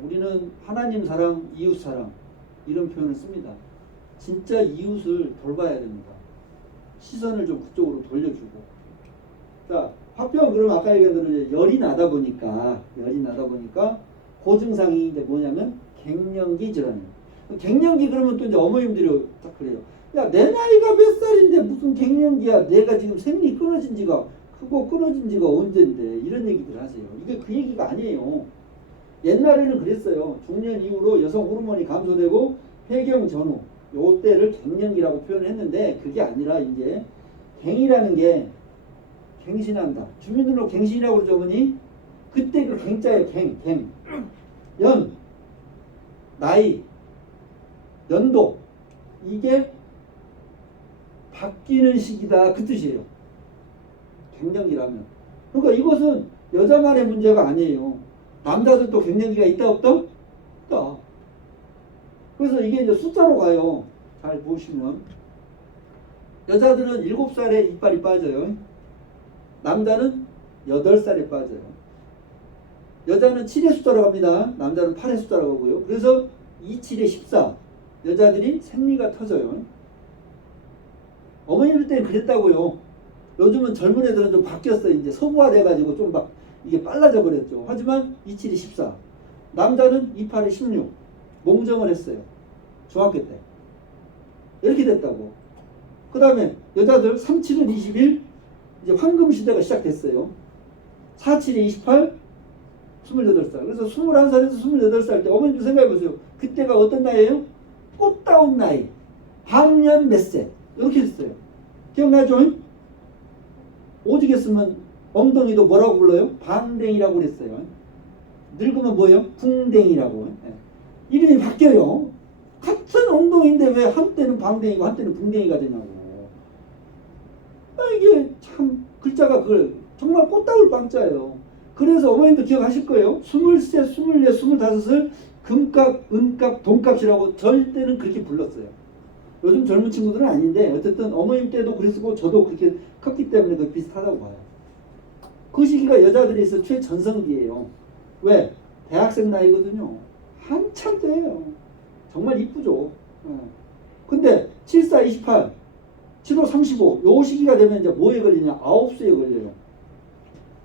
우리는 하나님 사랑, 이웃 사랑 이런 표현을 씁니다. 진짜 이웃을 돌봐야 됩니다. 시선을 좀 그쪽으로 돌려주고. 자, 화병 그럼 아까 얘기한 대로 열이 나다 보니까 고증상이 이제 뭐냐면 갱년기 질환이에요. 갱년기 그러면 또 이제 어머님들이 딱 그래요. 야, 내 나이가 몇 살인데 무슨 갱년기야? 내가 지금 생리 끊어진 지가 언젠데 이런 얘기들 하세요. 이게 그 얘기가 아니에요. 옛날에는 그랬어요. 중년 이후로 여성 호르몬이 감소되고 폐경 전후 요 때를 갱년기라고 표현했는데 그게 아니라 이제 갱이라는 게 갱신한다. 주민등록 갱신이라고 그러죠, 어머니? 그때 그 갱자예요. 갱. 연, 나이, 연도 이게 바뀌는 시기다 그 뜻이에요. 갱년기라면. 그러니까 이것은 여자만의 문제가 아니에요. 남자들도 갱년기가 있다 없다? 있다. 그래서 이게 이제 숫자로 가요. 잘 보시면 여자들은 7살에 이빨이 빠져요. 남자는 8살에 빠져요. 여자는 7의 숫자로 갑니다. 남자는 8의 숫자로 가고요. 그래서 2, 7에 14 여자들이 생리가 터져요. 어머니들 때는 그랬다고요. 요즘은 젊은 애들은 좀 바뀌었어요. 이제 서구화돼가지고 좀 막 이게 빨라져 버렸죠. 하지만 27이 14. 남자는 28이 16. 몽정을 했어요. 중학교 때. 이렇게 됐다고. 그 다음에 여자들 37은 21. 이제 황금 시대가 시작됐어요. 47에 28. 28살. 그래서 21살에서 28살 때 어머님도 생각해 보세요. 그때가 어떤 나이예요? 꽃다운 나이. 반년 몇 세. 이렇게 했어요. 기억나죠? 오죽 했으면 엉덩이도 뭐라고 불러요? 반댕이라고 그랬어요. 늙으면 뭐예요? 궁댕이라고. 이름이 바뀌어요. 같은 엉덩이인데 왜 한때는 방댕이고 한때는 궁댕이가 되냐고. 이게 참 글자가 정말 꽃다울 빵자예요. 그래서 어머님도 기억하실 거예요. 23, 24, 25을 금값, 은값, 돈값이라고 저희 때는 그렇게 불렀어요. 요즘 젊은 친구들은 아닌데 어쨌든 어머님 때도 그랬고 저도 그렇게 컸기 때문에 그 비슷하다고 봐요. 그 시기가 여자들이 있어 최전성기예요. 왜? 대학생 나이거든요. 한참 때예요. 정말 이쁘죠. 근데 74, 28, 75, 35 요 시기가 되면 이제 뭐에 걸리냐? 아홉수에 걸려요.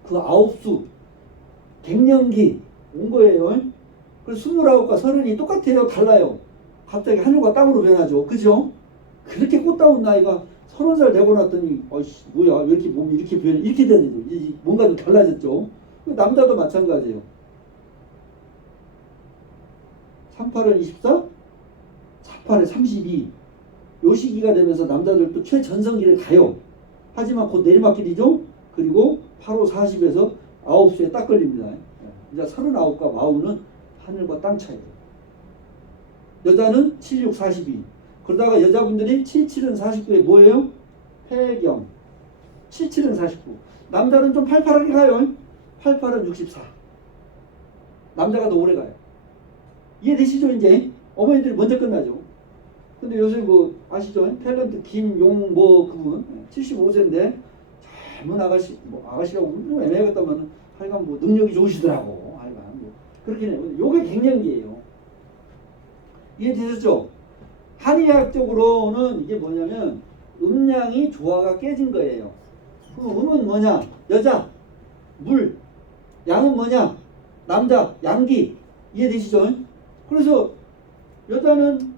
그 아홉수 갱년기 온 거예요. 그래서 29과 30이 똑같아요. 달라요. 갑자기 하늘과 땅으로 변하죠. 그죠? 그렇게 꽃다운 나이가 30살 되고 났더니 아이씨 뭐야 왜 이렇게 몸이 이렇게 변해 이렇게 되는 거죠. 뭔가 좀 달라졌죠. 남자도 마찬가지예요. 38은 24, 48에 32. 요 시기가 되면서 남자들도 최전성기를 가요. 하지만 곧 내리막길이죠. 그리고 8호 40에서 9수에 딱 걸립니다. 이제 39과 40은 하늘과 땅 차이예요. 여자는 76, 42. 그러다가 여자분들이 77은 49에 뭐예요? 폐경. 77은 49. 남자는 좀 팔팔하게 가요. 88은 64. 남자가 더 오래 가요. 이해되시죠 이제? 어머니들이 먼저 끝나죠. 근데 요새 뭐 아시죠? 탤런트 김용 뭐 그분 75세인데 젊은 아가씨 뭐 아가씨라고 좀 애매하겠다만 하여간 뭐 능력이 좋으시더라고. 하여간 뭐 그렇긴 해요. 요게 갱년기예요. 이해되셨죠? 한의학적으로는 이게 뭐냐면 음양이 조화가 깨진 거예요. 그럼 음은 뭐냐? 여자, 물, 양은 뭐냐? 남자, 양기. 이해되시죠? 그래서 여자는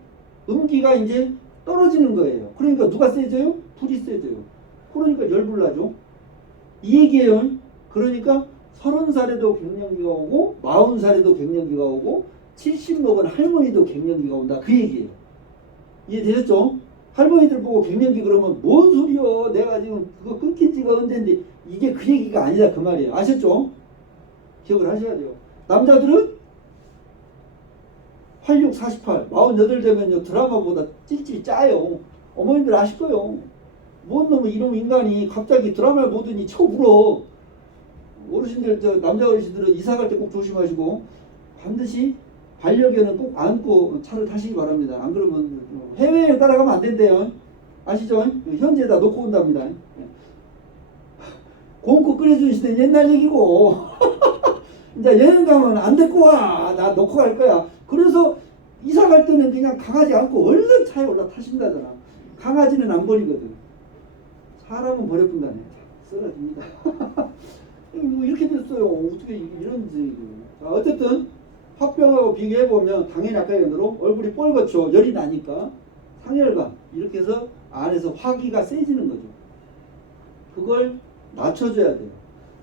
음기가 이제 떨어지는 거예요. 그러니까 누가 세져요? 불이 세져요. 그러니까 열불 나죠. 이 얘기예요. 그러니까 30살에도 갱년기가 오고 40살에도 갱년기가 오고 70 먹은 할머니도 갱년기가 온다. 그 얘기예요. 이해되셨죠? 할머니들 보고 갱년기 그러면 뭔 소리여? 내가 지금 그거 끊긴 지가 언젠데 이게 그 얘기가 아니다 그 말이에요. 아셨죠? 기억을 하셔야 돼요. 남자들은 86, 48, 48 되면요 드라마보다 찔찔 짜요. 어머님들 아실 거예요. 뭔 놈의 이놈 인간이 갑자기 드라마를 보더니 쳐 울어. 어르신들, 남자 어르신들은 이사 갈 때 꼭 조심하시고 반드시 반려견은 꼭 안고 차를 타시기 바랍니다. 안 그러면 해외에 따라가면 안 된대요. 아시죠? 현지에다 놓고 온답니다. 공고 끓여주는 시대는 옛날 얘기고 이제 여행 가면 안 데리고 와. 나 놓고 갈 거야. 그래서 이사 갈 때는 그냥 강아지 안고 얼른 차에 올라타신다잖아. 강아지는 안 버리거든. 사람은 버려뿐다네. 쓰러집니다. 이렇게 됐어요. 어떻게 이런지. 자, 어쨌든 화병하고 비교해보면 당연히 아까 얘기한 대로 얼굴이 뻘겋죠. 열이 나니까. 상열감. 이렇게 해서 안에서 화기가 세지는 거죠. 그걸 낮춰줘야 돼요.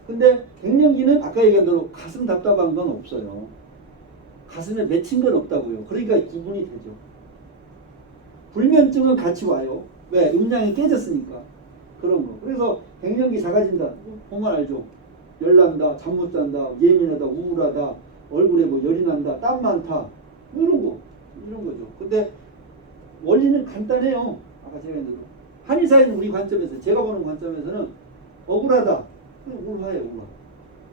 근데 갱년기는 아까 얘기한 대로 가슴 답답한 건 없어요. 가슴에 맺힌 건 없다고요. 그러니까 구분이 되죠. 불면증은 같이 와요. 왜? 음양이 깨졌으니까. 그런 거. 그래서 갱년기 작아진다. 보면 알죠. 열난다, 잠 못 잔다, 예민하다, 우울하다, 얼굴에 뭐 열이 난다, 땀 많다. 이런 거. 이런 거죠. 근데 원리는 간단해요. 아까 제가 했는데. 한의사에는 우리 관점에서, 제가 보는 관점에서는 억울하다. 우울해요, 우울.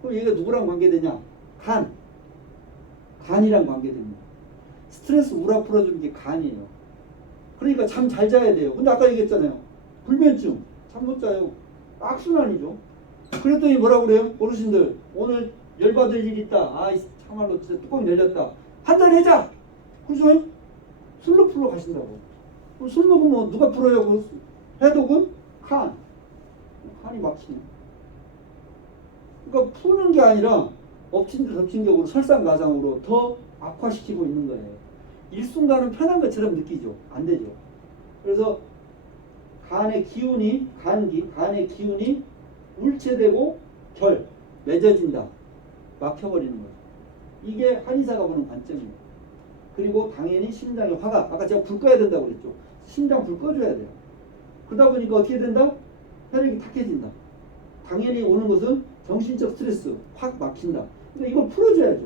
그럼 얘가 누구랑 관계되냐? 간. 간이랑 관계됩니다. 스트레스 우라 풀어주는 게 간이에요. 그러니까 잠 잘 자야 돼요. 근데 아까 얘기했잖아요. 불면증. 잠 못 자요. 악순환이죠. 그랬더니 뭐라고 그래요? 어르신들 오늘 열받을 일 있다. 아 참말로 진짜 뚜껑 열렸다. 한잔 해자. 그죠? 술로 풀러 가신다고. 술 먹으면 누가 풀어요? 그 해독은? 간. 간이 막히네. 그러니까 푸는 게 아니라 엎친 데 덮친 격으로 설상가상으로 더 악화시키고 있는 거예요. 일순간은 편한 것처럼 느끼죠. 안 되죠. 그래서 간의 기운이 간의 기운이 울체되고 결 맺어진다. 막혀버리는 거예요. 이게 한의사가 보는 관점이에요. 그리고 당연히 심장의 화가 아까 제가 불 꺼야 된다고 그랬죠. 심장 불 꺼줘야 돼요. 그러다 보니까 어떻게 된다? 혈액이 탁해진다. 당연히 오는 것은 정신적 스트레스 확 막힌다. 그러니까 이걸 풀어줘야죠.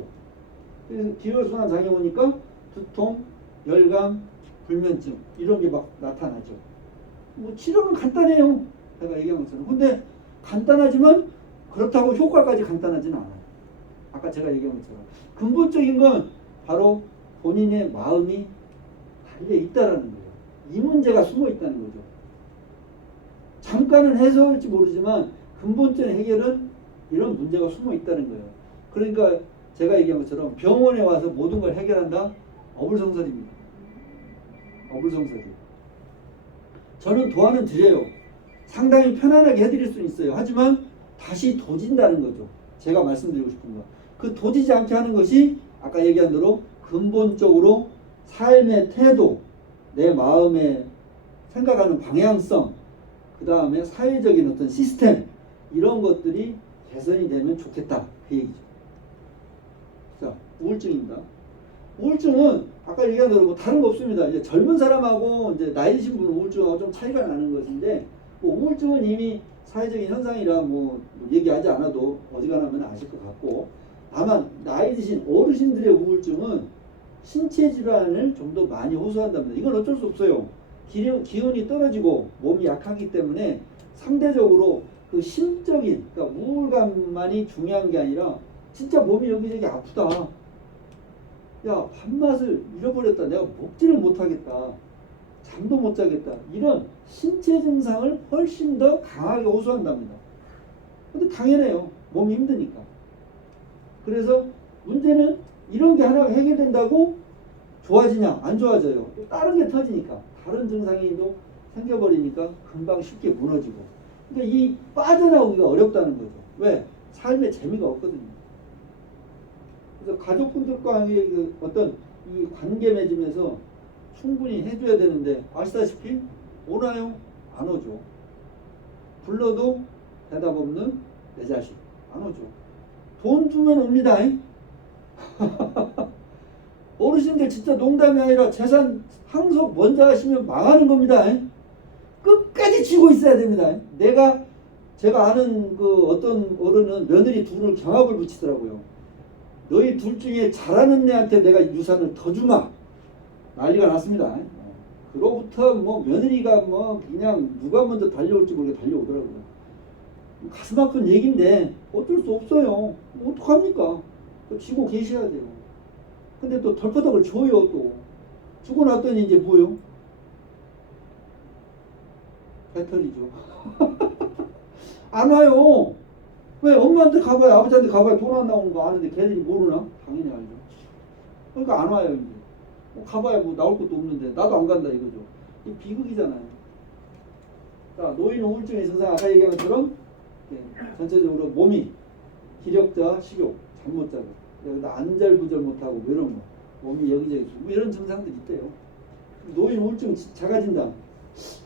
그래서 기혈순환 장애 오니까 두통, 열감, 불면증 이런 게 막 나타나죠. 뭐 치료는 간단해요. 제가 얘기한 것처럼. 근데 간단하지만 그렇다고 효과까지 간단하지는 않아요. 아까 제가 얘기한 것처럼. 근본적인 건 바로 본인의 마음이 달려 있다라는 거예요. 이 문제가 숨어 있다는 거죠. 잠깐은 해소할지 모르지만 근본적인 해결은 이런 문제가 숨어 있다는 거예요. 그러니까 제가 얘기한 것처럼 병원에 와서 모든 걸 해결한다? 어불성설입니다. 어불성설이에요. 저는 도안은 드려요. 상당히 편안하게 해드릴 수는 있어요. 하지만 다시 도진다는 거죠. 제가 말씀드리고 싶은 거. 그 도지지 않게 하는 것이 아까 얘기한 대로 근본적으로 삶의 태도, 내 마음의 생각하는 방향성, 그 다음에 사회적인 어떤 시스템 이런 것들이 개선이 되면 좋겠다. 그 얘기죠. 자, 우울증입니다. 우울증은 아까 얘기한 대로 뭐 다른 거 없습니다. 이제 젊은 사람하고 이제 나이 드신 분 우울증하고 좀 차이가 나는 것인데 뭐 우울증은 이미 사회적인 현상이라 뭐 얘기하지 않아도 어지간하면 아실 것 같고 다만 나이 드신 어르신들의 우울증은 신체 질환을 좀 더 많이 호소한답니다. 이건 어쩔 수 없어요. 기운이 떨어지고 몸이 약하기 때문에 상대적으로 그 심적인 그러니까 우울감만이 중요한 게 아니라 진짜 몸이 여기저기 아프다. 야 밥맛을 잃어버렸다. 내가 먹지를 못하겠다. 잠도 못 자겠다. 이런 신체 증상을 훨씬 더 강하게 호소한답니다. 근데 당연해요. 몸이 힘드니까. 그래서 문제는 이런 게 하나가 해결된다고 좋아지냐? 안 좋아져요. 또 다른 게 터지니까 다른 증상이 또 생겨버리니까 금방 쉽게 무너지고. 그러니까 이 빠져나오기가 어렵다는 거죠. 왜? 삶에 재미가 없거든요. 그래서 가족분들과의 그 어떤 이 관계 맺으면서 충분히 해줘야 되는데 아시다시피 오나요? 안 오죠. 불러도 대답 없는 내 자식 안 오죠. 돈 주면 옵니다. 어르신들 진짜 농담이 아니라 재산 상속 먼저 하시면 망하는 겁니다. 끝까지 쥐고 있어야 됩니다. 제가 아는 그 어떤 어른은 며느리 둘을 경합을 붙이더라고요. 너희 둘 중에 잘하는 애한테 내가 유산을 더 주마. 난리가 났습니다. 그로부터 뭐 며느리가 뭐 그냥 누가 먼저 달려올지 모르게 달려오더라고요. 가슴 아픈 얘기인데 어쩔 수 없어요. 뭐 어떡합니까? 쥐고 계셔야 돼요. 근데 또 덜퍼덕을 줘요. 또 주고 났더니 이제 뭐요? 배터리죠. 안 와요. 왜? 엄마한테 가봐야, 아버지한테 가봐야 돈 안 나오는 거 아는데 걔들이 모르나? 당연히 알죠. 그러니까 안 와요. 이제 뭐 가봐야 뭐 나올 것도 없는데 나도 안 간다 이거죠. 이 비극이잖아요. 자, 노인 우울증의 증상 아까 얘기한 것처럼 전체적으로 몸이 기력자, 식욕, 잠 못 자고 안절부절 못하고 뭐 이런 거, 몸이 여기저기 뭐 이런 증상들이 있대요. 노인 우울증 자가진단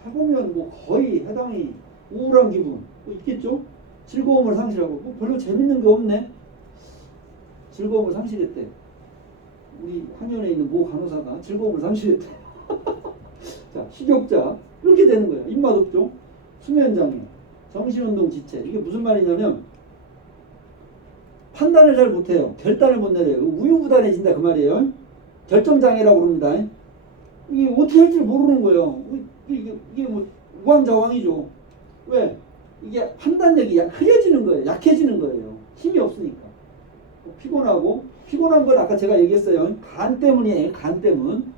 해보면 뭐 거의 해당이 우울한 기분 뭐 있겠죠. 즐거움을 상실하고 뭐 별로 재밌는 게 없네. 즐거움을 상실했대. 우리 한의원에 있는 모 간호사가 즐거움을 상실했대. 자, 식욕자 이렇게 되는 거예요. 입맛 없죠. 수면장애, 정신운동 지체. 이게 무슨 말이냐면 판단을 잘 못해요. 결단을 못 내려요. 우유부단해진다 그 말이에요. 결정장애라고 그럽니다. 이게 어떻게 할지 모르는 거예요. 이게 뭐 우왕좌왕이죠. 왜? 이게 판단력이 흐려지는 거예요. 약해지는 거예요. 힘이 없으니까. 피곤하고, 피곤한 건 아까 제가 얘기했어요. 간 때문이에요. 간 때문.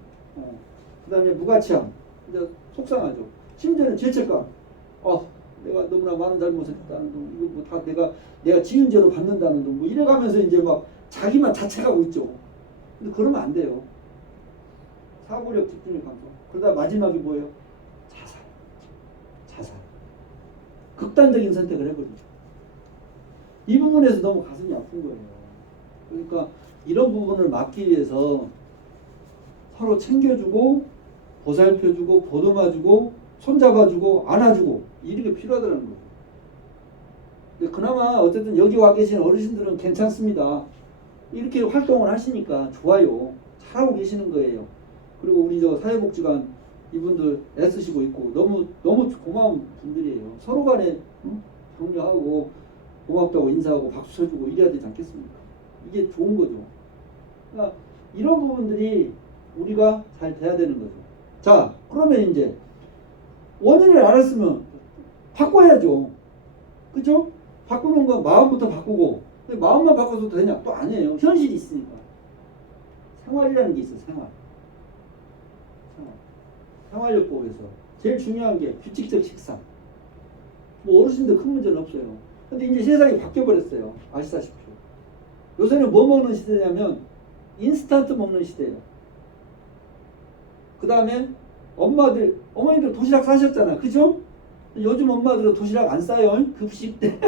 그 다음에 무가치함. 이제 속상하죠. 심지어는 죄책감. 내가 너무나 많은 잘못을 했다는 둥, 이거 뭐 다 내가 지은 죄로 받는다는 둥, 뭐 이래가면서 이제 막 자기만 자책하고 있죠. 근데 그러면 안 돼요. 사고력, 집중력 감소. 그러다 마지막이 뭐예요? 자살. 극단적인 선택을 해버리죠. 이 부분에서 너무 가슴이 아픈 거예요. 그러니까 이런 부분을 막기 위해서 서로 챙겨주고 보살펴주고 보듬어주고 손잡아주고 안아주고 이렇게 필요하다는 거예요. 근데 그나마 어쨌든 여기 와 계신 어르신들은 괜찮습니다. 이렇게 활동을 하시니까 좋아요. 잘하고 계시는 거예요. 그리고 우리 저 사회복지관 이분들 애쓰시고 있고 너무 고마운 분들이에요. 서로 간에 격려하고 고맙다고 인사하고 박수 쳐주고 이래야 되지 않겠습니까? 이게 좋은 거죠. 그러니까 이런 부분들이 우리가 잘 돼야 되는 거죠. 자, 그러면 이제 원인을 알았으면 바꿔야죠. 그죠? 바꾸는 건 마음부터 바꾸고, 마음만 바꿔도 되냐? 또 아니에요. 현실이 있으니까. 생활이라는 게 있어. 생활요법에서 제일 중요한 게 규칙적 식사. 뭐 어르신들 큰 문제는 없어요. 근데 이제 세상이 바뀌어버렸어요. 아시다시피. 요새는 뭐 먹는 시대냐면 인스턴트 먹는 시대예요. 그 다음에 어머니들 도시락 싸셨잖아. 그죠? 요즘 엄마들은 도시락 안 싸요. 급식 때.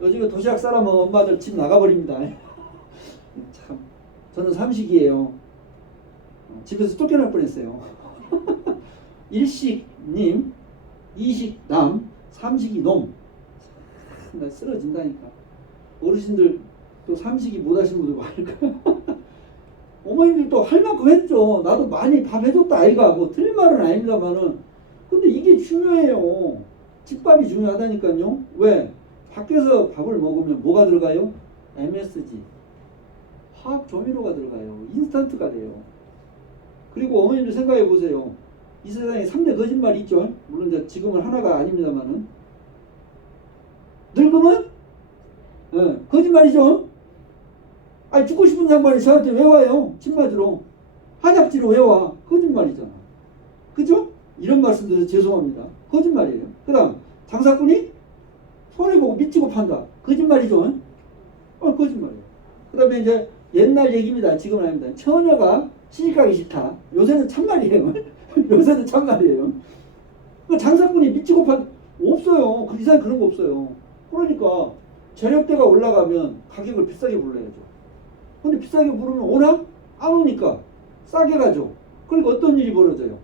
요즘에 도시락 싸라면 엄마들 집 나가버립니다. 참, 저는 삼식이에요. 집에서 쫓겨날 뻔했어요. 일식님, 이식남, 삼식이 놈. 나 쓰러진다니까. 어르신들 또 삼식이 못하신 분들 많을까요? 어머님들도 할 만큼 했죠. 나도 많이 밥 해줬다 아이가. 뭐 틀린 말은 아닙니다만은. 근데 이게 중요해요. 집밥이 중요하다니까요. 왜? 밖에서 밥을 먹으면 뭐가 들어가요? MSG. 화학 조미료가 들어가요. 인스턴트가 돼요. 그리고 어머님들 생각해 보세요. 이 세상에 3대 거짓말이 있죠. 물론 이제 지금은 하나가 아닙니다만은. 늙으면? 네, 거짓말이죠. 아니 죽고 싶은 양반이 저한테 왜 와요? 침 맞으러. 한약지로 왜 와? 거짓말이잖아. 그죠? 이런 말씀드려서 죄송합니다. 거짓말이에요. 그 다음 장사꾼이 손해보고 미치고 판다. 거짓말이죠. 거짓말이에요. 그 다음에 이제 옛날 얘기입니다. 지금은 아닙니다. 처녀가 시집가기 싫다. 요새는 참말이에요. 요새는 참말이에요. 그 장사꾼이 미치고판 없어요. 그 이상 그런 거 없어요. 그러니까 재료대가 올라가면 가격을 비싸게 불러야죠. 근데 비싸게 부르면 오나? 안 오니까 싸게 가죠. 그러니까 어떤 일이 벌어져요?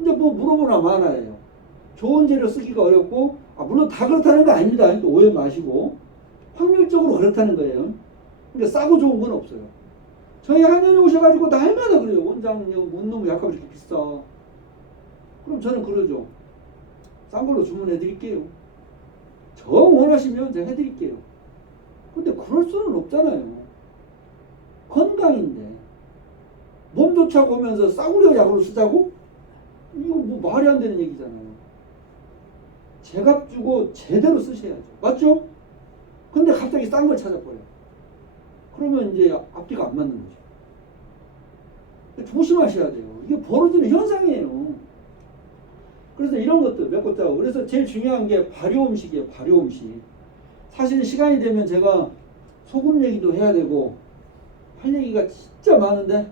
이제 뭐 물어보나 마나예요. 좋은 재료 쓰기가 어렵고, 물론 다 그렇다는 거 아닙니다. 또 오해 마시고. 확률적으로 그렇다는 거예요. 그러니까 싸고 좋은 건 없어요. 저희 한년에 오셔가지고 날마다 그래요. 원장, 뭔 놈의 약값이 이렇게 비싸. 그럼 저는 그러죠. 싼 걸로 주문해 드릴게요. 정 원하시면 제가 해드릴게요. 근데 그럴 수는 없잖아요. 건강인데 몸 좋자고 하면서 싸구려 약으로 쓰자고? 이거 뭐 말이 안 되는 얘기잖아요. 제값 주고 제대로 쓰셔야죠. 맞죠? 근데 갑자기 싼 걸 찾아버려. 그러면 이제 앞뒤가 안 맞는 거죠. 조심하셔야 돼요. 이게 벌어지는 현상이에요. 그래서 이런 것들 몇 것 짜고. 그래서 제일 중요한 게 발효 음식이에요. 발효 음식. 사실 시간이 되면 제가 소금 얘기도 해야 되고 할 얘기가 진짜 많은데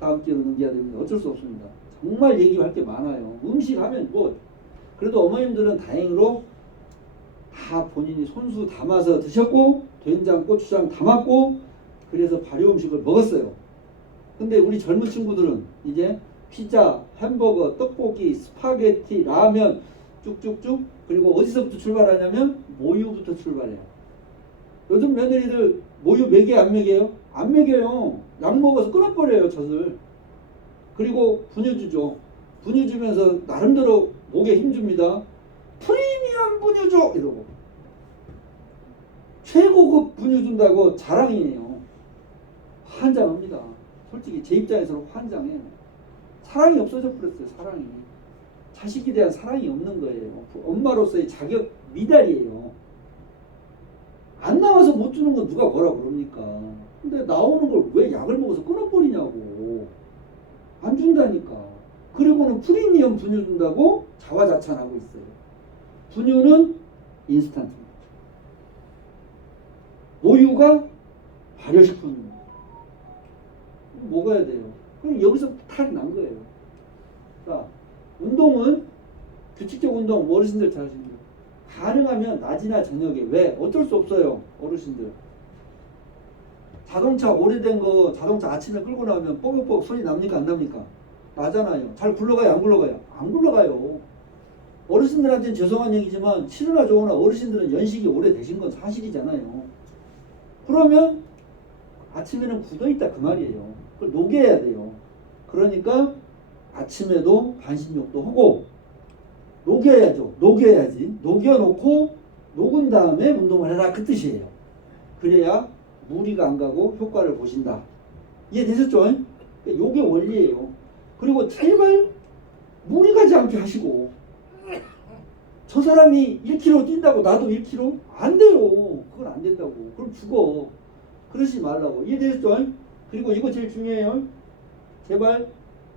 다음 기회로 넘겨야 됩니다. 어쩔 수 없습니다. 정말 얘기할 게 많아요. 음식 하면 뭐 그래도 어머님들은 다행으로 다 본인이 손수 담아서 드셨고 된장, 고추장 담았고 그래서 발효 음식을 먹었어요. 근데 우리 젊은 친구들은 이제 피자, 햄버거, 떡볶이, 스파게티, 라면 쭉쭉쭉 그리고 어디서부터 출발하냐면 모유부터 출발해요. 요즘 며느리들 모유 먹여요 안 먹여요? 안 먹여요. 약 먹어서 끊어버려요 젖을. 그리고 분유 주죠. 분유 주면서 나름대로 목에 힘줍니다. 프리미엄 분유 줘! 이러고 최고급 분유 준다고 자랑이에요. 환장합니다. 솔직히 제 입장에서는 환장해요. 사랑이 없어져 버렸어요. 사랑이. 자식에 대한 사랑이 없는 거예요. 엄마로서의 자격 미달이에요. 안 나와서 못 주는 건 누가 뭐라 그럽니까? 근데 나오는 걸 왜 약을 먹어서 끊어버리냐고. 안 준다니까. 그리고는 프리미엄 분유 준다고 자화자찬하고 있어요. 분유는 인스턴트입니다. 모유가 발효식품입니다. 먹어야 돼요. 그럼 여기서 탈이 난 거예요. 자, 운동은 규칙적 운동 어르신들 잘 하십니다. 가능하면 낮이나 저녁에. 왜? 어쩔 수 없어요. 어르신들. 자동차 오래된 거 자동차 아침에 끌고 나오면 뽀글뽀글 소리 납니까 안 납니까? 나잖아요. 잘 굴러가요 안 굴러가요? 안 굴러가요. 어르신들한테는 죄송한 얘기지만 싫으나 좋으나 어르신들은 연식이 오래되신 건 사실이잖아요. 그러면 아침에는 굳어있다 그 말이에요. 그걸 녹여야 돼요. 그러니까 아침에도 반신욕도 하고 녹여야죠. 녹여야지. 녹여놓고 녹은 다음에 운동을 해라 그 뜻이에요. 그래야 무리가 안 가고 효과를 보신다. 이해되셨죠? 요게 원리예요. 그리고 제발 무리 가지 않게 하시고 저 사람이 1km 뛴다고 나도 1km? 안 돼요. 그건 안 된다고. 그럼 죽어. 그러지 말라고. 이해되셨죠? 그리고 이거 제일 중요해요. 제발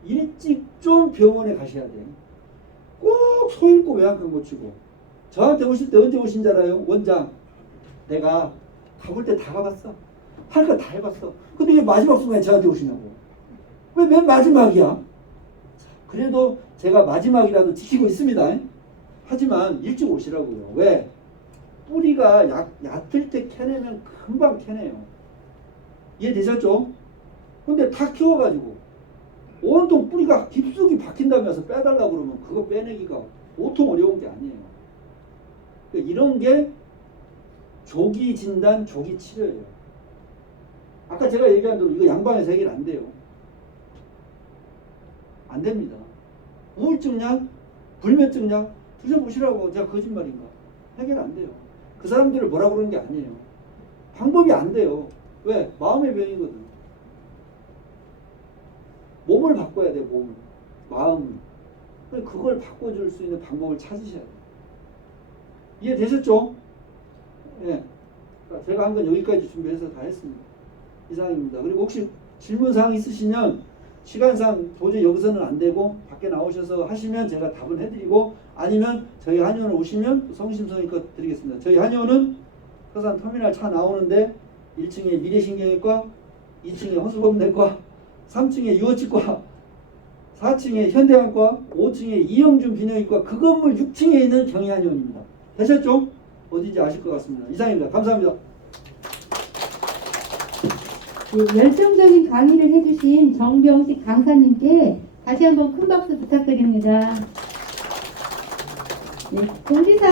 일찍 좀 병원에 가셔야 돼요. 꼭 소잃고 외양간 고치고. 저한테 오실 때 언제 오신 줄 알아요? 원장. 내가 가볼 때 다 가봤어. 할 거 다 해봤어. 근데 왜 마지막 순간에 저한테 오시냐고. 왜 맨 마지막이야? 그래도 제가 마지막이라도 지키고 있습니다. 하지만 일찍 오시라고요. 왜? 뿌리가 얕을 때 캐내면 금방 캐내요. 이해되셨죠? 근데 다 키워가지고 온통 뿌리가 깊숙이 박힌다면서 빼달라고 그러면 그거 빼내기가 보통 어려운 게 아니에요. 그러니까 이런 게 조기 진단, 조기 치료예요. 아까 제가 얘기한 대로 이거 양방에서 해결 안 돼요. 안 됩니다. 우울증약, 불면증약 드셔보시라고. 제가 거짓말인가? 해결 안 돼요. 그 사람들을 뭐라 그러는 게 아니에요. 방법이 안 돼요. 왜? 마음의 병이거든. 몸을 바꿔야 돼요. 몸을. 마음을. 그걸 바꿔줄 수 있는 방법을 찾으셔야 돼요. 이해되셨죠? 예. 제가 한 건 여기까지 준비해서 다 했습니다. 이상입니다. 그리고 혹시 질문사항 있으시면 시간상 도저히 여기서는 안 되고 밖에 나오셔서 하시면 제가 답은 해드리고 아니면 저희 한의원 오시면 성심성의과 드리겠습니다. 저희 한의원은 서산 터미널 차 나오는데 1층에 미래신경외과 2층에 호수법내과, 3층에 유어치과, 4층에 현대안과, 5층에 이영준 비뇨기과, 그 건물 6층에 있는 경희한의원입니다. 되셨죠? 어딘지 아실 것 같습니다. 이상입니다. 감사합니다. 네, 열정적인 강의를 해주신 정병식 강사님께 다시 한번 큰 박수 부탁드립니다. 네, 공지사